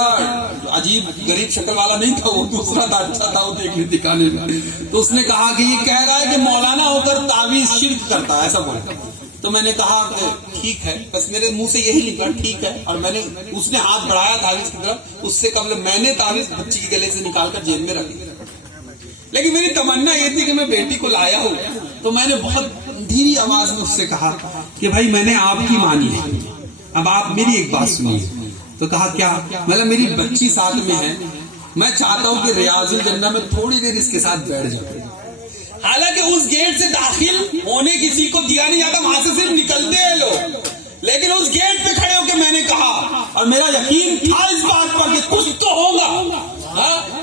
عجیب غریب شکل والا نہیں تھا، وہ دوسرا تھا، اچھا تھا وہ دیکھنے دکھانے میں. تو اس نے کہا کہ یہ کہہ رہا ہے کہ مولانا ہو کر تعویذ شرک کرتا ہے، ایسا بولا. تو میں نے کہا کہ ٹھیک ہے، بس میرے منہ سے یہی نکلا ٹھیک ہے. اور میں نے اس نے ہاتھ بڑھایا تعویذ کی طرف، اس سے قبل میں نے تعویذ بچی کے گلے سے نکال کر جیب میں رکھی. لیکن میری تمنا یہ تھی کہ میں بیٹی کو لایا ہوں. تو میں نے بہت دھیری آواز میں اس سے کہا کہ بھائی میں نے آپ کی مانی ہے، اب آپ میری ایک بات سنیے. تو کہا کیا؟ مطلب میری بچی ساتھ میں ہے، میں چاہتا ہوں کہ ریاض الجنہ میں تھوڑی دیر اس کے ساتھ بیٹھ جاؤں. حالانکہ اس گیٹ سے داخل ہونے کسی کو دیا نہیں جاتا، وہاں سے صرف نکلتے ہیں لوگ. لیکن اس گیٹ پہ کھڑے ہو کے میں نے کہا، اور میرا یقین تھا اس بات پر کہ کچھ تو ہوگا.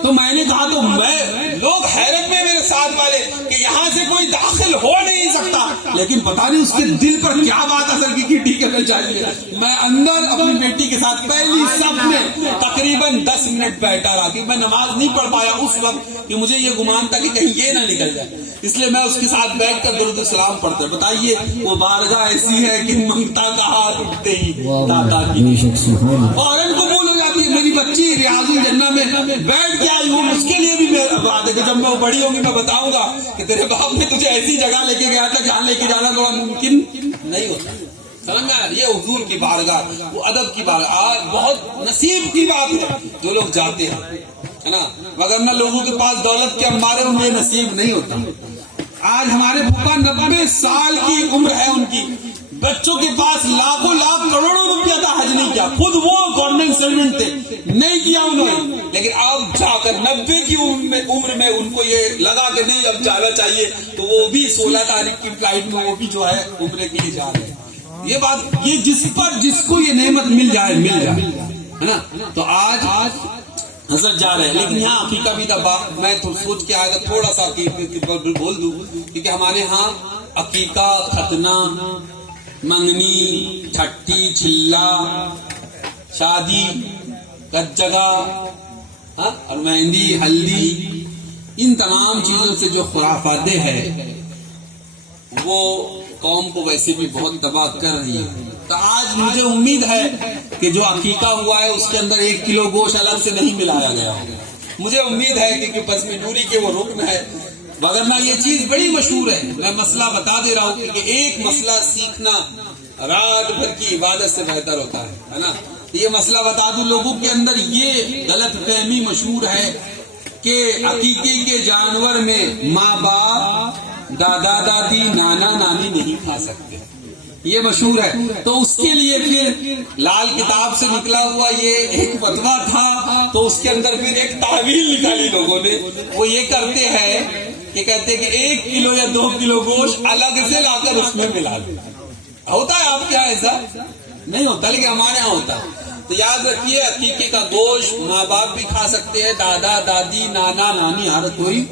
تو میں نے کہا، تو میں لوگ حیرت میں میرے ساتھ والے کہ یہاں سے کوئی داخل ہو نہیں سکتا. لیکن پتا نہیں اس کے دل پر کیا بات اثر کی کہ ٹھیک ہے میں چاہیے. میں اندر اپنی بیٹی کے ساتھ پہلی صف میں تقریباً 10 منٹ بیٹھا رہا، کہ میں نماز نہیں پڑھ پایا اس وقت کہ مجھے یہ گمان تھا کہ کہیں یہ نہ نکل جائے. اس لیے میں اس کے ساتھ بیٹھ کر درود السلام پڑھتا. بتائیے وہ بارگاہ ایسی ہے کہ منگتا کا ہاتھ اٹھتے ہی داتا کی فوراً قبول ہو جاتی ہے. میری بچی ریاض الجنہ میں بیٹھ کے آئی ہوں، اس کے لیے بھی بات ہے کہ جب میں وہ بڑی ہوگی میں بتاؤں گا کہ تیرے باپ نے تجھے ایسی جگہ لے کے گیا تھا جہاں لے کے جانا تھوڑا ممکن نہیں ہوتا. سمجھا؟ یہ حضور کی بارگاہ، وہ ادب کی بارگاہ. آج بہت نصیب کی بات ہے جو لوگ جاتے ہیں، ہے نا، وگرنہ لوگوں کے پاس دولت کے امبارے ان میں نصیب نہیں ہوتا. آج ہمارے پھپھا 90 سال کی عمر ہے ان کی، بچوں کے پاس لاکھوں لاکھ کروڑوں روپیہ تھا، حج نہیں کیا. خود وہ گورنمنٹ سروینٹ تھے، نہیں کیا انہوں نے. لیکن اب جا کر 90 کی عمر میں ان کو یہ لگا کہ نہیں اب جانا چاہیے، تو وہ بھی 16 تاریخ کی فلائٹ میں وہ بھی جو ہے عمرے کے لیے جا رہے ہیں. یہ بات، یہ جس کو یہ نعمت مل جائے ہے نا. تو آج حضرت جا رہے ہیں. لیکن یہاں عقیقہ بھی تھا. میں تو سوچ کے آیا تھا تھوڑا سا بول دوں، کیونکہ ہمارے ہاں عقیقہ، ختنہ، منگنی، چھٹی، چھلا، شادی، کچ جگہ اور مہندی، ہلدی، ان تمام چیزوں سے جو خرافاتیں ہیں وہ قوم کو ویسے بھی بہت تباہ کر رہی ہے. تو آج مجھے امید ہے کہ جو عقیقہ ہوا ہے اس کے اندر 1 کلو گوشت الگ سے نہیں ملایا گیا. مجھے امید ہے کہ بزم نوری کے وہ رکن ہے، وگرنہ یہ چیز بڑی مشہور ہے. میں مسئلہ بتا دے رہا ہوں کہ ایک مسئلہ سیکھنا رات بھر کی عبادت سے بہتر ہوتا ہے نا. یہ مسئلہ بتا دوں، لوگوں کے اندر یہ غلط فہمی مشہور ہے کہ عقیقے کے جانور میں ماں باپ، دادا دادی، نانا نانی نہیں کھا سکتے، یہ مشہور ہے. تو اس کے لیے پھر لال کتاب سے نکلا ہوا یہ ایک فتویٰ تھا، تو اس کے اندر پھر ایک تعویل نکالی لوگوں نے. وہ یہ کرتے ہیں کہ کہتے کہ 1 کلو یا 2 کلو گوشت الگ سے لا کر اس میں ملا دیں. ہوتا ہے آپ کیا ایسا نہیں ہوتا، لیکن ہمارے یہاں ہوتا ہے. تو یاد رکھیے عقیقے کا گوشت ماں باپ بھی کھا سکتے ہیں، دادا دادی، نانا نانی، ہر کوئی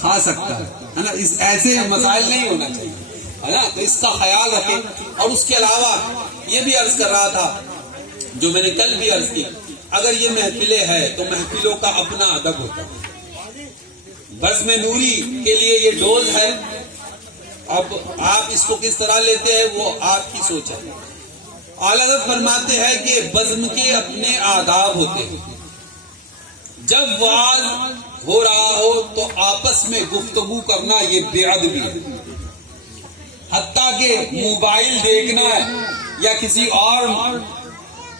کھا سکتا ہے نا. اس ایسے مسائل نہیں ہونا چاہیے، ہے نا. تو اس کا خیال رکھیں. اور اس کے علاوہ یہ بھی عرض کر رہا تھا جو میں نے کل بھی عرض کی، اگر یہ محفلیں ہے تو محفلوں کا اپنا ادب ہوتا ہے. بزم نوری کے لیے یہ ڈوز ہے، اب آپ اس کو کس طرح لیتے ہیں وہ آپ کی سوچ ہے. اعلیٰ حضرت فرماتے ہیں کہ بزم کے اپنے آداب ہوتے ہیں. جب وعظ ہو رہا ہو تو آپس میں گفتگو کرنا یہ بے ادبی ہے. حتیٰ کہ موبائل دیکھنا ہے یا کسی اور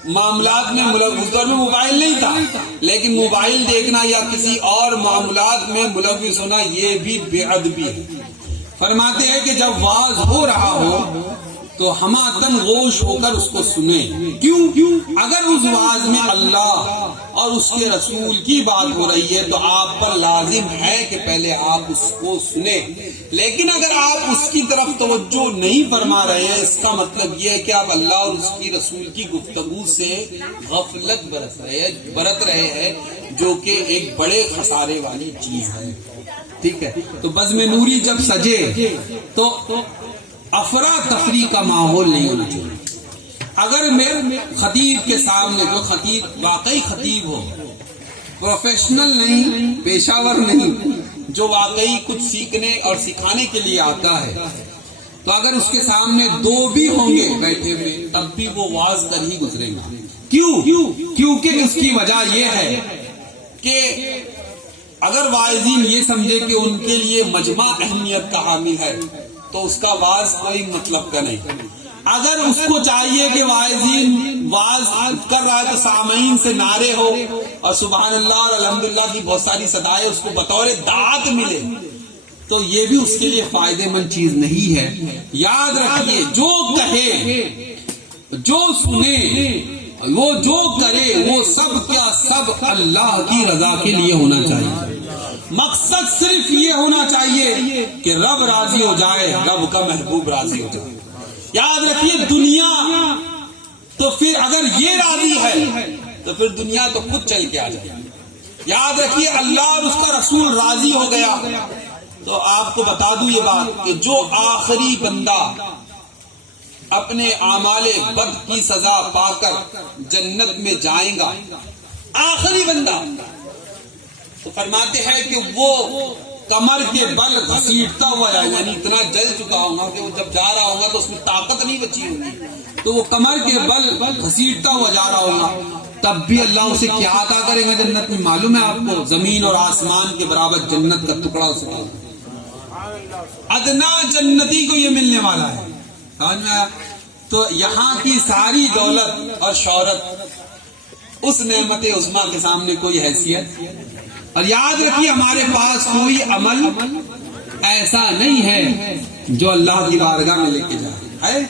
معاملات میں، اس دور میں موبائل نہیں تھا، لیکن موبائل دیکھنا یا کسی اور معاملات میں ملوث ہونا یہ بھی بے ادبی ہے. فرماتے ہیں کہ جب واعظ ہو رہا ہو تو ہماتن غوش ہو کر اس کو سنیں. کیوں؟ اگر اس واعظ میں اللہ اور اس کے رسول کی بات ہو رہی ہے تو آپ پر لازم ہے کہ پہلے آپ اس کو سنیں. لیکن اگر آپ اس کی طرف توجہ نہیں فرما رہے ہیں، اس کا مطلب یہ ہے کہ آپ اللہ اور اس کی رسول کی گفتگو سے غفلت برت رہے ہیں، جو کہ ایک بڑے خسارے والی چیز ہے. ٹھیک ہے. تو بزم نوری جب سجے تو افراتفری کا ماحول نہیں ہونا چاہیے. اگر میں خطیب کے سامنے، جو خطیب واقعی خطیب ہو، پروفیشنل نہیں، پیشہ ور نہیں، جو واقعی کچھ سیکھنے اور سکھانے کے لیے آتا ہے، تو اگر اس کے سامنے دو بھی ہوں گے بیٹھے ہوئے تب بھی وہ واز کر ہی گزرے گا. کیونکہ اس کی وجہ یہ ہے کہ اگر واعظین یہ سمجھے کہ ان کے لیے مجمع اہمیت کا حامل ہے تو اس کا واز کوئی مطلب کا نہیں. اگر اس کو چاہیے کہ واعظین واز کر رہا ہے تو سامعین سے نعرے ہو اور سبحان اللہ اور الحمدللہ کی بہت ساری صدائیں اس کو بطور دعوت ملے تو یہ بھی اس کے لیے فائدہ مند چیز نہیں ہے. یاد رکھیے جو کہے جو سنے وہ جو کرے وہ سب کیا سب اللہ کی رضا کے لیے ہونا چاہیے. مقصد صرف یہ ہونا چاہیے کہ رب راضی ہو جائے, رب کا محبوب راضی ہو جائے. یاد رکھیے دنیا تو پھر اگر یہ راضی ہے تو پھر دنیا تو خود چل کے آ جائے. یاد رکھیے اللہ اور اس کا رسول راضی ہو گیا تو آپ کو بتا دوں یہ بات کہ جو آخری بندہ اپنے اعمال بد کی سزا پا کر جنت میں جائے گا, آخری بندہ, تو فرماتے ہیں کہ وہ کمر کے بل گھسیٹتا ہوا جائے, یعنی اتنا جل چکا ہوگا کہ وہ جب جا رہا ہوگا تو اس میں طاقت نہیں بچی ہوگی, تو وہ کمر کے بل گھسیٹتا ہوا جا رہا ہوگا. تب بھی اللہ اسے کیا عطا کریں گے جنت میں؟ معلوم ہے آپ کو, زمین اور آسمان کے برابر جنت کا ٹکڑا اسے ملے گا. ادنا جنتی کو یہ ملنے والا ہے. سمجھ میں آیا؟ تو یہاں کی ساری دولت اور شہرت اس نعمت عظمیٰ کے سامنے کوئی حیثیت. اور یاد رکھیے ہمارے پاس کوئی عمل ایسا نہیں ہے جو اللہ کی بارگاہ میں لے کے جائے,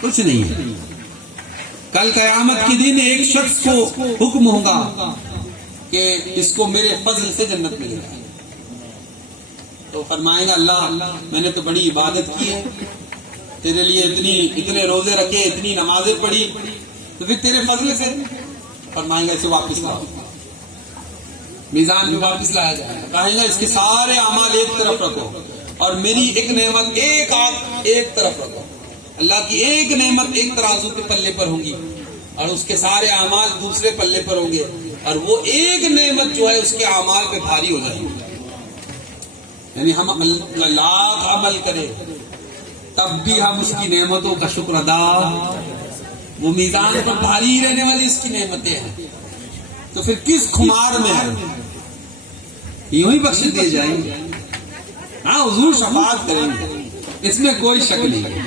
کچھ نہیں ہے. کل قیامت کے دن ایک شخص کو حکم ہوگا کہ اس کو میرے فضل سے جنت ملے گا, تو فرمائے گا اللہ میں نے تو بڑی عبادت کی ہے, تیرے لیے اتنے روزے رکھے, اتنی نمازیں پڑھی, تو پھر تیرے فضل سے. فرمائے گا اسے واپس لاؤ, میزان میں واپس لایا جائے گا. کہے گا اس کے سارے اعمال ایک طرف رکھو اور میری ایک نعمت ایک طرف رکھو. اللہ کی ایک نعمت ایک ترازو کے پلے پر ہوگی اور اس کے سارے اعمال دوسرے پلے پر ہوں گے, اور وہ ایک نعمت جو ہے اس کے اعمال پہ بھاری ہو جائے گی. یعنی ہم لاکھ عمل کریں تب بھی ہم اس کی نعمتوں کا شکر ادا, وہ میزان پر بھاری رہنے والی اس کی نعمتیں ہیں, تو پھر کس خمار میں ہے, یوں ہی بخش دیے جائیں گے. ہاں حضور شفاعت کریں گے, اس میں کوئی شک نہیں ہے,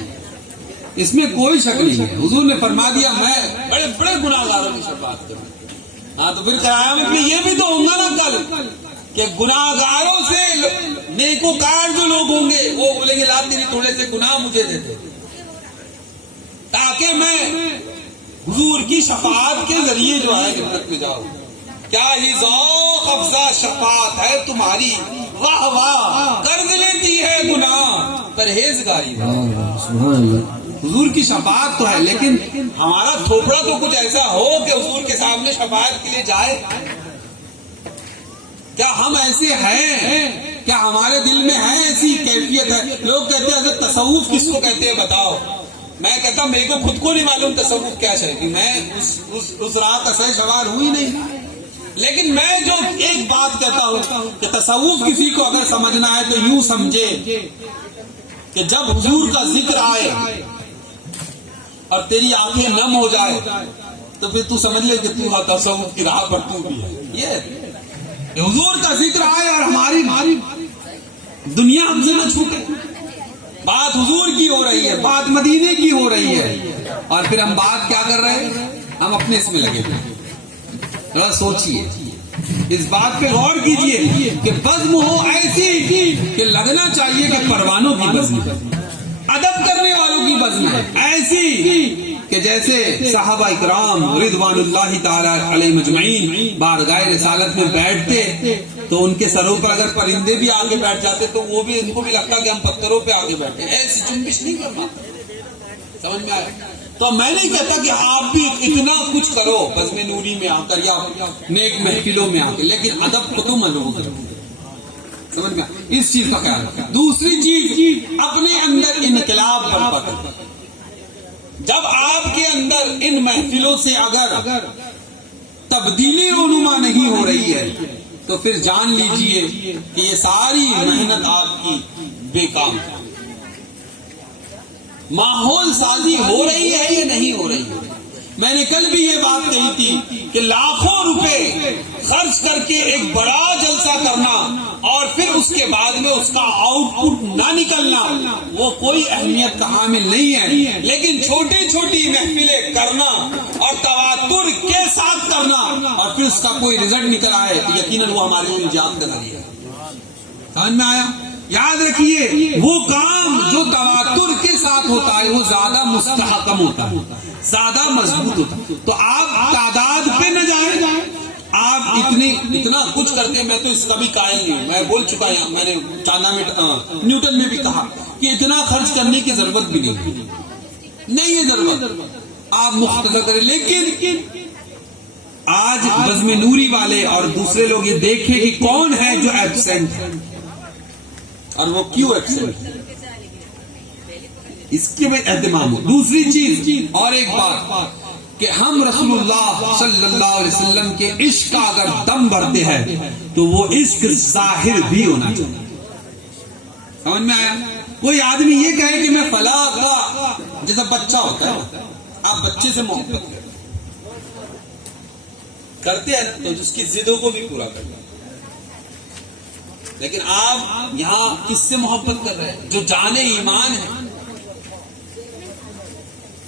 اس میں کوئی شک نہیں ہے. حضور نے فرما دیا میں بڑے بڑے گناہگاروں کی شفاعت کروں. ہاں تو پھر قیامت میں یہ بھی تو ہوگا نا کل کہ گناہگاروں سے نیکوکار جو لوگ ہوں گے وہ بولیں گے لا تیری تھوڑے سے گناہ مجھے دے دے تاکہ میں حضور کی شفاعت کے ذریعے جو ہے جنت میں جاؤں. کیا ہی ذوق افزا شفاعت ہے تمہاری, واہ واہ قرض لیتی ہے گناہ پرہیزگاری. حضور کی شفاعت تو ہے, لیکن ہمارا تھوپڑا تو کچھ ایسا ہو کہ حضور کے سامنے شفاعت کے لیے جائے. کیا ہم ایسے ہیں؟ کیا ہمارے دل میں ہے ایسی کیفیت ہے؟ لوگ کہتے ہیں حضرت تصوف کس کو کہتے ہیں بتاؤ. میں کہتا میرے کو خود کو نہیں معلوم تصوف کیا ہے, کہ میں اس راہ کا سہ سوار ہوئی نہیں. لیکن میں جو ایک بات کہتا ہوں کہ تصوف کسی کو اگر سمجھنا ہے تو یوں سمجھے کہ جب حضور کا ذکر آئے اور تیری آنکھیں نم ہو جائے تو پھر تو سمجھ لے کہ تو تصوف کی راہ پر تو بھی ہے. یہ حضور کا ذکر آئے اور ہماری دنیا ہم سے نہ چھوٹے, بات حضور کی ہو رہی ہے, بات مدینے کی ہو رہی ہے, اور پھر ہم بات کیا کر رہے ہیں, ہم اپنے اس میں لگے ہوئے. ذرا سوچئے, اس بات پہ غور کیجئے کہ بزم ہو ایسی کہ لگنا چاہیے کہ پروانوں کی بزم, ادب کرنے والوں کی بزم ایسی کہ جیسے صحابہ اکرام رضوان اللہ تعالی علیہ مجمعین بارگاہ رسالت میں بیٹھتے تو ان کے سروں پر اگر پرندے بھی آگے بیٹھ جاتے تو وہ بھی ان کو بھی لگتا کہ ہم پتھروں پہ آگے بیٹھے. ایسی جنبش نہیں کرنا. سمجھ میں آیا؟ تو میں نہیں کہتا کہ آپ بھی اتنا کچھ کرو بزم نوری میں آ کر یا نیک محفلوں میں آ کر, لیکن ادب کو تم لوگوں کرو. سمجھ میں اس چیز کا خیال رکھیں. دوسری چیز, اپنے اندر انقلاب برپا کرو. جب آپ کے اندر ان محفلوں سے اگر تبدیلی رونما نہیں ہو رہی ہے تو پھر جان لیجئے کہ یہ ساری محنت آپ کی بیکار ہے. ماحول سازی ہو رہی ہے یا نہیں ہو رہی ہے؟ میں نے کل بھی یہ بات کہی تھی کہ لاکھوں روپے خرچ کر کے ایک بڑا جلسہ کرنا اور پھر اس کے بعد میں اس کا آؤٹ پٹ نہ نکلنا وہ کوئی اہمیت کا حامل نہیں ہے، لیکن چھوٹی چھوٹی محفلیں کرنا اور تواتر کے ساتھ کرنا اور پھر اس کا کوئی رزلٹ نکل آئے تو یقیناً وہ ہمارے لیے نجات کا ذریعہ ہے۔ سمجھ میں آیا؟ یاد رکھیے وہ کام جو تواتر کے ساتھ ہوتا ہے وہ زیادہ مستحکم ہوتا ہے، زیادہ مضبوط ہوتا ہے۔ تو آپ تعداد پہ نہ جائیں، آپ اتنا کچھ کرتے ہیں۔ میں تو اس کا بھی قائل نہیں ہوں، میں بول چکا ہوں، میں نے چاندہ میں نیوٹن میں بھی کہا کہ اتنا خرچ کرنے کی ضرورت بھی نہیں ہے ضرورت، آپ مختصر کریں۔ لیکن آج بزم نوری والے اور دوسرے لوگ یہ دیکھیں کہ کون ہے جو ایبسینٹ ہے اور وہ کیوں ایبسینٹ ہے، اس کے بھی اہتمام ہو۔ دوسری چیز اور ایک بات کہ ہم رسول اللہ صلی اللہ علیہ وسلم کے عشق کا اگر دم بھرتے ہیں تو وہ عشق ظاہر بھی ہونا چاہیے۔ سمجھ میں آیا؟ کوئی آدمی یہ کہے کہ میں فلاں کا، جیسا بچہ ہوتا ہے، آپ بچے سے محبت کرتے ہیں تو اس کی ضدوں کو بھی پورا کرتے ہیں، لیکن آپ یہاں کس سے محبت کر رہے ہیں؟ جو جان ایمان ہے۔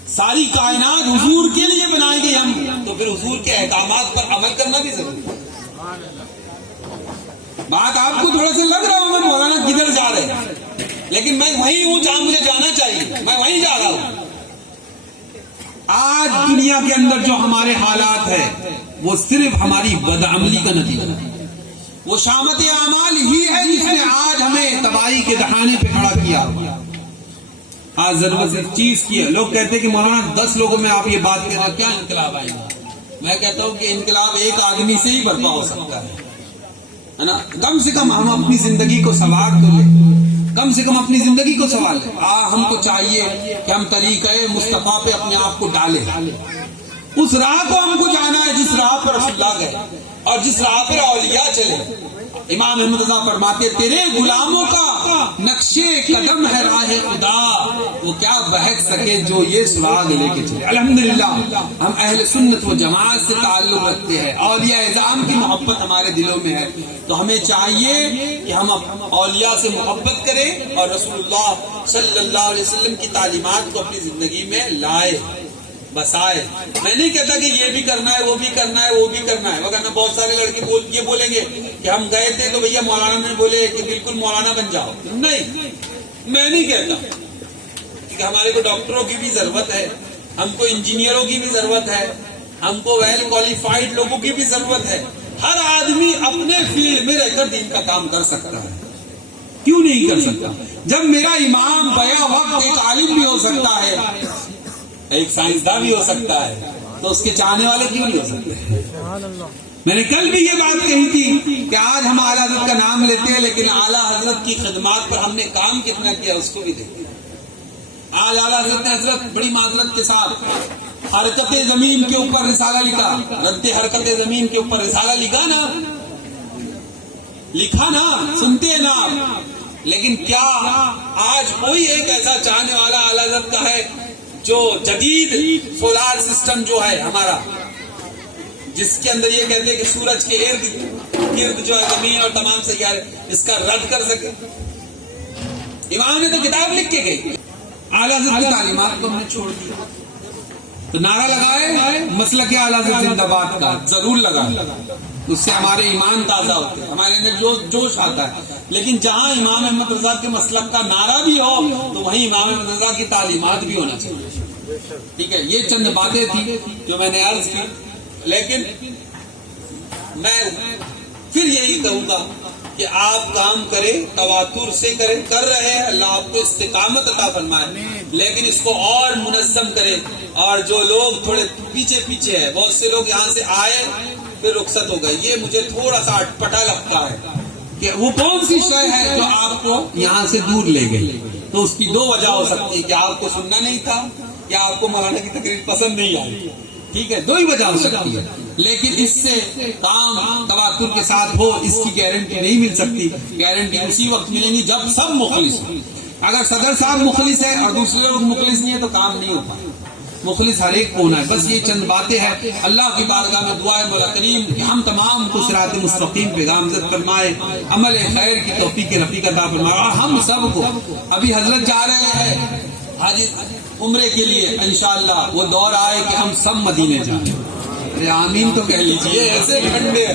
ساری کائنات حضور کے لیے بنائی گئی، ہم تو پھر حضور کے احکامات پر عمل کرنا بھی ضروری ہے۔ بات آپ کو تھوڑا سا لگ رہا ہوگا مولانا کدھر جا رہے ہیں، لیکن میں وہیں ہوں جہاں مجھے جانا چاہیے، میں وہیں جا رہا ہوں۔ آج دنیا کے اندر جو ہمارے حالات ہیں وہ صرف ہماری بدعملی کا نتیجہ ہے، وہ شامت اعمال ہی ہے جس نے آج ہمیں تباہی کے دہانے پہ کھڑا کیا۔ آج ضرورت ایک چیز کی ہے، لوگ کہتے ہیں کہ مولانا 10 لوگوں میں آپ یہ بات کہہ رہے ہیں، کیا انقلاب آئے گا؟ میں کہتا ہوں کہ انقلاب ایک آدمی سے ہی برپا ہو سکتا ہے نا۔ کم سے کم ہم اپنی زندگی کو سنوار تو لیں، کم سے کم اپنی زندگی کو سنوار لیں۔ ہم کو چاہیے کہ ہم طریقہ مصطفیٰ پہ اپنے آپ کو ڈالیں، اس راہ کو ہم کو جانا ہے جس راہ پر رسول اللہ گئے اور جس راہ پر اولیاء چلے۔ امام احمد رضا فرماتے تیرے غلاموں کا نقشے قدم ہے راہ خدا، وہ کیا بہک سکے جو یہ سراغ لے کے چلے۔ الحمدللہ ہم اہل سنت و جماعت سے تعلق رکھتے ہیں، اولیاء اعظام کی محبت ہمارے دلوں میں ہے، تو ہمیں چاہیے کہ ہم اولیاء سے محبت کریں اور رسول اللہ صلی اللہ علیہ وسلم کی تعلیمات کو اپنی زندگی میں لائے، بسائے۔ میں نہیں کہتا کہ یہ بھی کرنا ہے، وہ بھی کرنا ہے، وہ بھی کرنا ہے، وگرنہ بہت سارے لڑکے یہ بولیں گے کہ ہم گئے تھے تو بھیا مولانا نے بولے کہ بالکل مولانا بن جاؤ۔ نہیں، میں نہیں کہتا کہ ہمارے کو ڈاکٹروں کی بھی ضرورت ہے، ہم کو انجینئروں کی بھی ضرورت ہے، ہم کو ویل کوالیفائڈ لوگوں کی بھی ضرورت ہے۔ ہر آدمی اپنے فیلڈ میں رہ کر دین کا کام کر سکتا ہے، کیوں نہیں کر سکتا؟ جب میرا امام بیع وقت ایک عالم بھی ہو سکتا ہے، ایک سائنسداں بھی ہو سکتا ہے، تو اس کے چاہنے والے کیوں نہیں ہو سکتے؟ میں نے کل بھی یہ بات کہی تھی کہ آج ہم اعلیٰ حضرت کا نام لیتے ہیں لیکن اعلیٰ حضرت کی خدمات پر ہم نے کام کتنا کیا اس کو بھی دیکھیں۔ آج اعلیٰ حضرت نے بڑی معذرت کے ساتھ حرکت زمین کے اوپر رسالہ لکھا، رد حرکت زمین کے اوپر رسالہ لکھا نا، سنتے ہیں نا آپ، لیکن کیا آج کوئی ایک ایسا چاہنے والا اعلیٰ حضرت کا ہے جو جدید سولار سسٹم جو ہے ہمارا، جس کے اندر یہ کہتے ہیں کہ سورج کے ارد گرد جو ہے زمین اور تمام سیارے، اس کا رد کر سکے؟ امام نے تو کتاب لکھ کے گئی، اعلیٰ حضرت کی تعلیمات کو ہم نے چھوڑ دیا، تو نعرہ لگائے مسلک اعلیٰ حضرت زندہ باد کا، ضرور لگائے، اس سے ہمارے ایمان تازہ ہوتے ہیں، ہمارے اندر جوش آتا ہے۔ لیکن جہاں امام احمد رضا کے مسلک کا نعرہ بھی ہو تو وہیں امام احمد رضا کی تعلیمات بھی ہونا چاہیے۔ ٹھیک ہے، یہ چند باتیں تھی جو میں نے عرض کی، لیکن میں پھر یہی کہوں گا کہ آپ کام کریں، تواتر سے کریں، کر رہے ہیں، اللہ آپ کو استقامت عطا فرمائے، لیکن اس کو اور منظم کریں۔ اور جو لوگ تھوڑے پیچھے پیچھے ہیں، بہت سے لوگ یہاں سے آئے پھر رخصت ہو گئے، یہ مجھے تھوڑا سا اٹپٹا لگتا ہے کہ وہ کون سی شے ہے جو آپ کو یہاں سے دور لے گئی۔ تو اس کی دو وجہ ہو سکتی ہے کہ آپ کو سننا نہیں تھا یا آپ کو مولانا کی تقریر پسند نہیں آئی، ٹھیک ہے، دو ہی وجہ ہو سکتی ہے، لیکن اس سے کام تواتر کے ساتھ ہو اس کی گارنٹی نہیں مل سکتی۔ گارنٹی اسی وقت ملے گی جب سب مخلص ہوں۔ اگر صدر صاحب مخلص ہے اور دوسرے لوگ مخلص نہیں ہے تو کام نہیں ہوتا. مخلص ہر ایک کو ہونا ہے. بس یہ چند باتیں ہیں. اللہ کی بارگاہ میں دعا ہے مولا کریم کہ ہم تمام کو صراط مستقیم پہ گامزد فرمائے, عمل خیر کی توفیق رفیق عطا فرمائے. اور ہم سب کو ابھی حضرت جا رہے ہیں حاجی عمرے کے لیے, انشاءاللہ وہ دور آئے کہ ہم سب مدینے جائیں. ارے آمین تو کہہ لیجیے, ایسے گھنٹے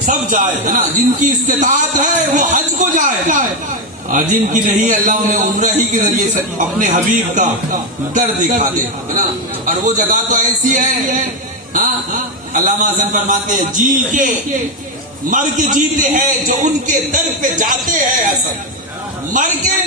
سب جائے ہے نا. جن کی استطاعت ہے وہ حج کو جائے, اور جن کی نہیں اللہ انہیں عمرہ ہی کے ذریعے سے اپنے حبیب کا در دکھا دے ہے نا. اور وہ جگہ تو ایسی ہے, ہاں علامہ حسن فرماتے ہیں جی کے مر کے جیتے ہیں جو ان کے در پہ جاتے ہیں. حسن مر کے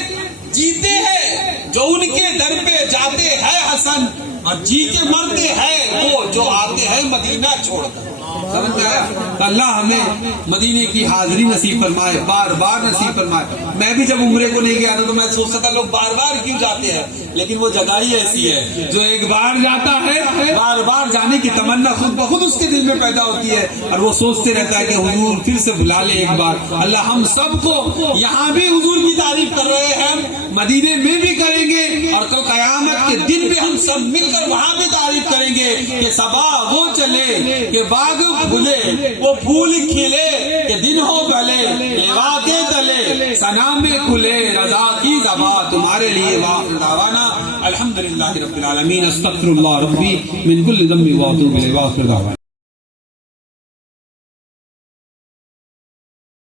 جیتے ہیں جو ان کے در پہ جاتے ہیں حسن, اور جی کے مرتے ہیں وہ جو آتے ہیں مدینہ چھوڑ کر. سمجھ میں آیا؟ اللہ ہمیں مدینے کی حاضری نصیب فرمائے, بار بار نصیب فرمائے. میں بھی جب عمرے کو نہیں گیا تھا تو میں سوچتا تھا لوگ بار بار کیوں جاتے ہیں, لیکن وہ جگہ ہی ایسی ہے جو ایک بار جاتا ہے بار بار جانے کی تمنا خود بخود اس کے دل میں پیدا ہوتی ہے, اور وہ سوچتے رہتا ہے کہ حضور پھر سے بلا لے ایک بار. اللہ ہم سب کو یہاں بھی حضور کی تعریف کر رہے ہیں, مدینے میں بھی کریں گے, اور کل قیامت کے دن بھی ہم سب مل کر وہاں بھی تعریف کریں گے کہ صبا وہ چلے کہ باغ پھولے وہ پھول کھلے کہ دن ہو بھلے لیوا کے تلے سنا میں کھلے رضا کی زبان تمہارے لیے. وآخر دعوانا الحمدللہ رب العالمین. استغفر اللہ ربی من کل ذنب واتوب الیہ. وآخر دعوانا.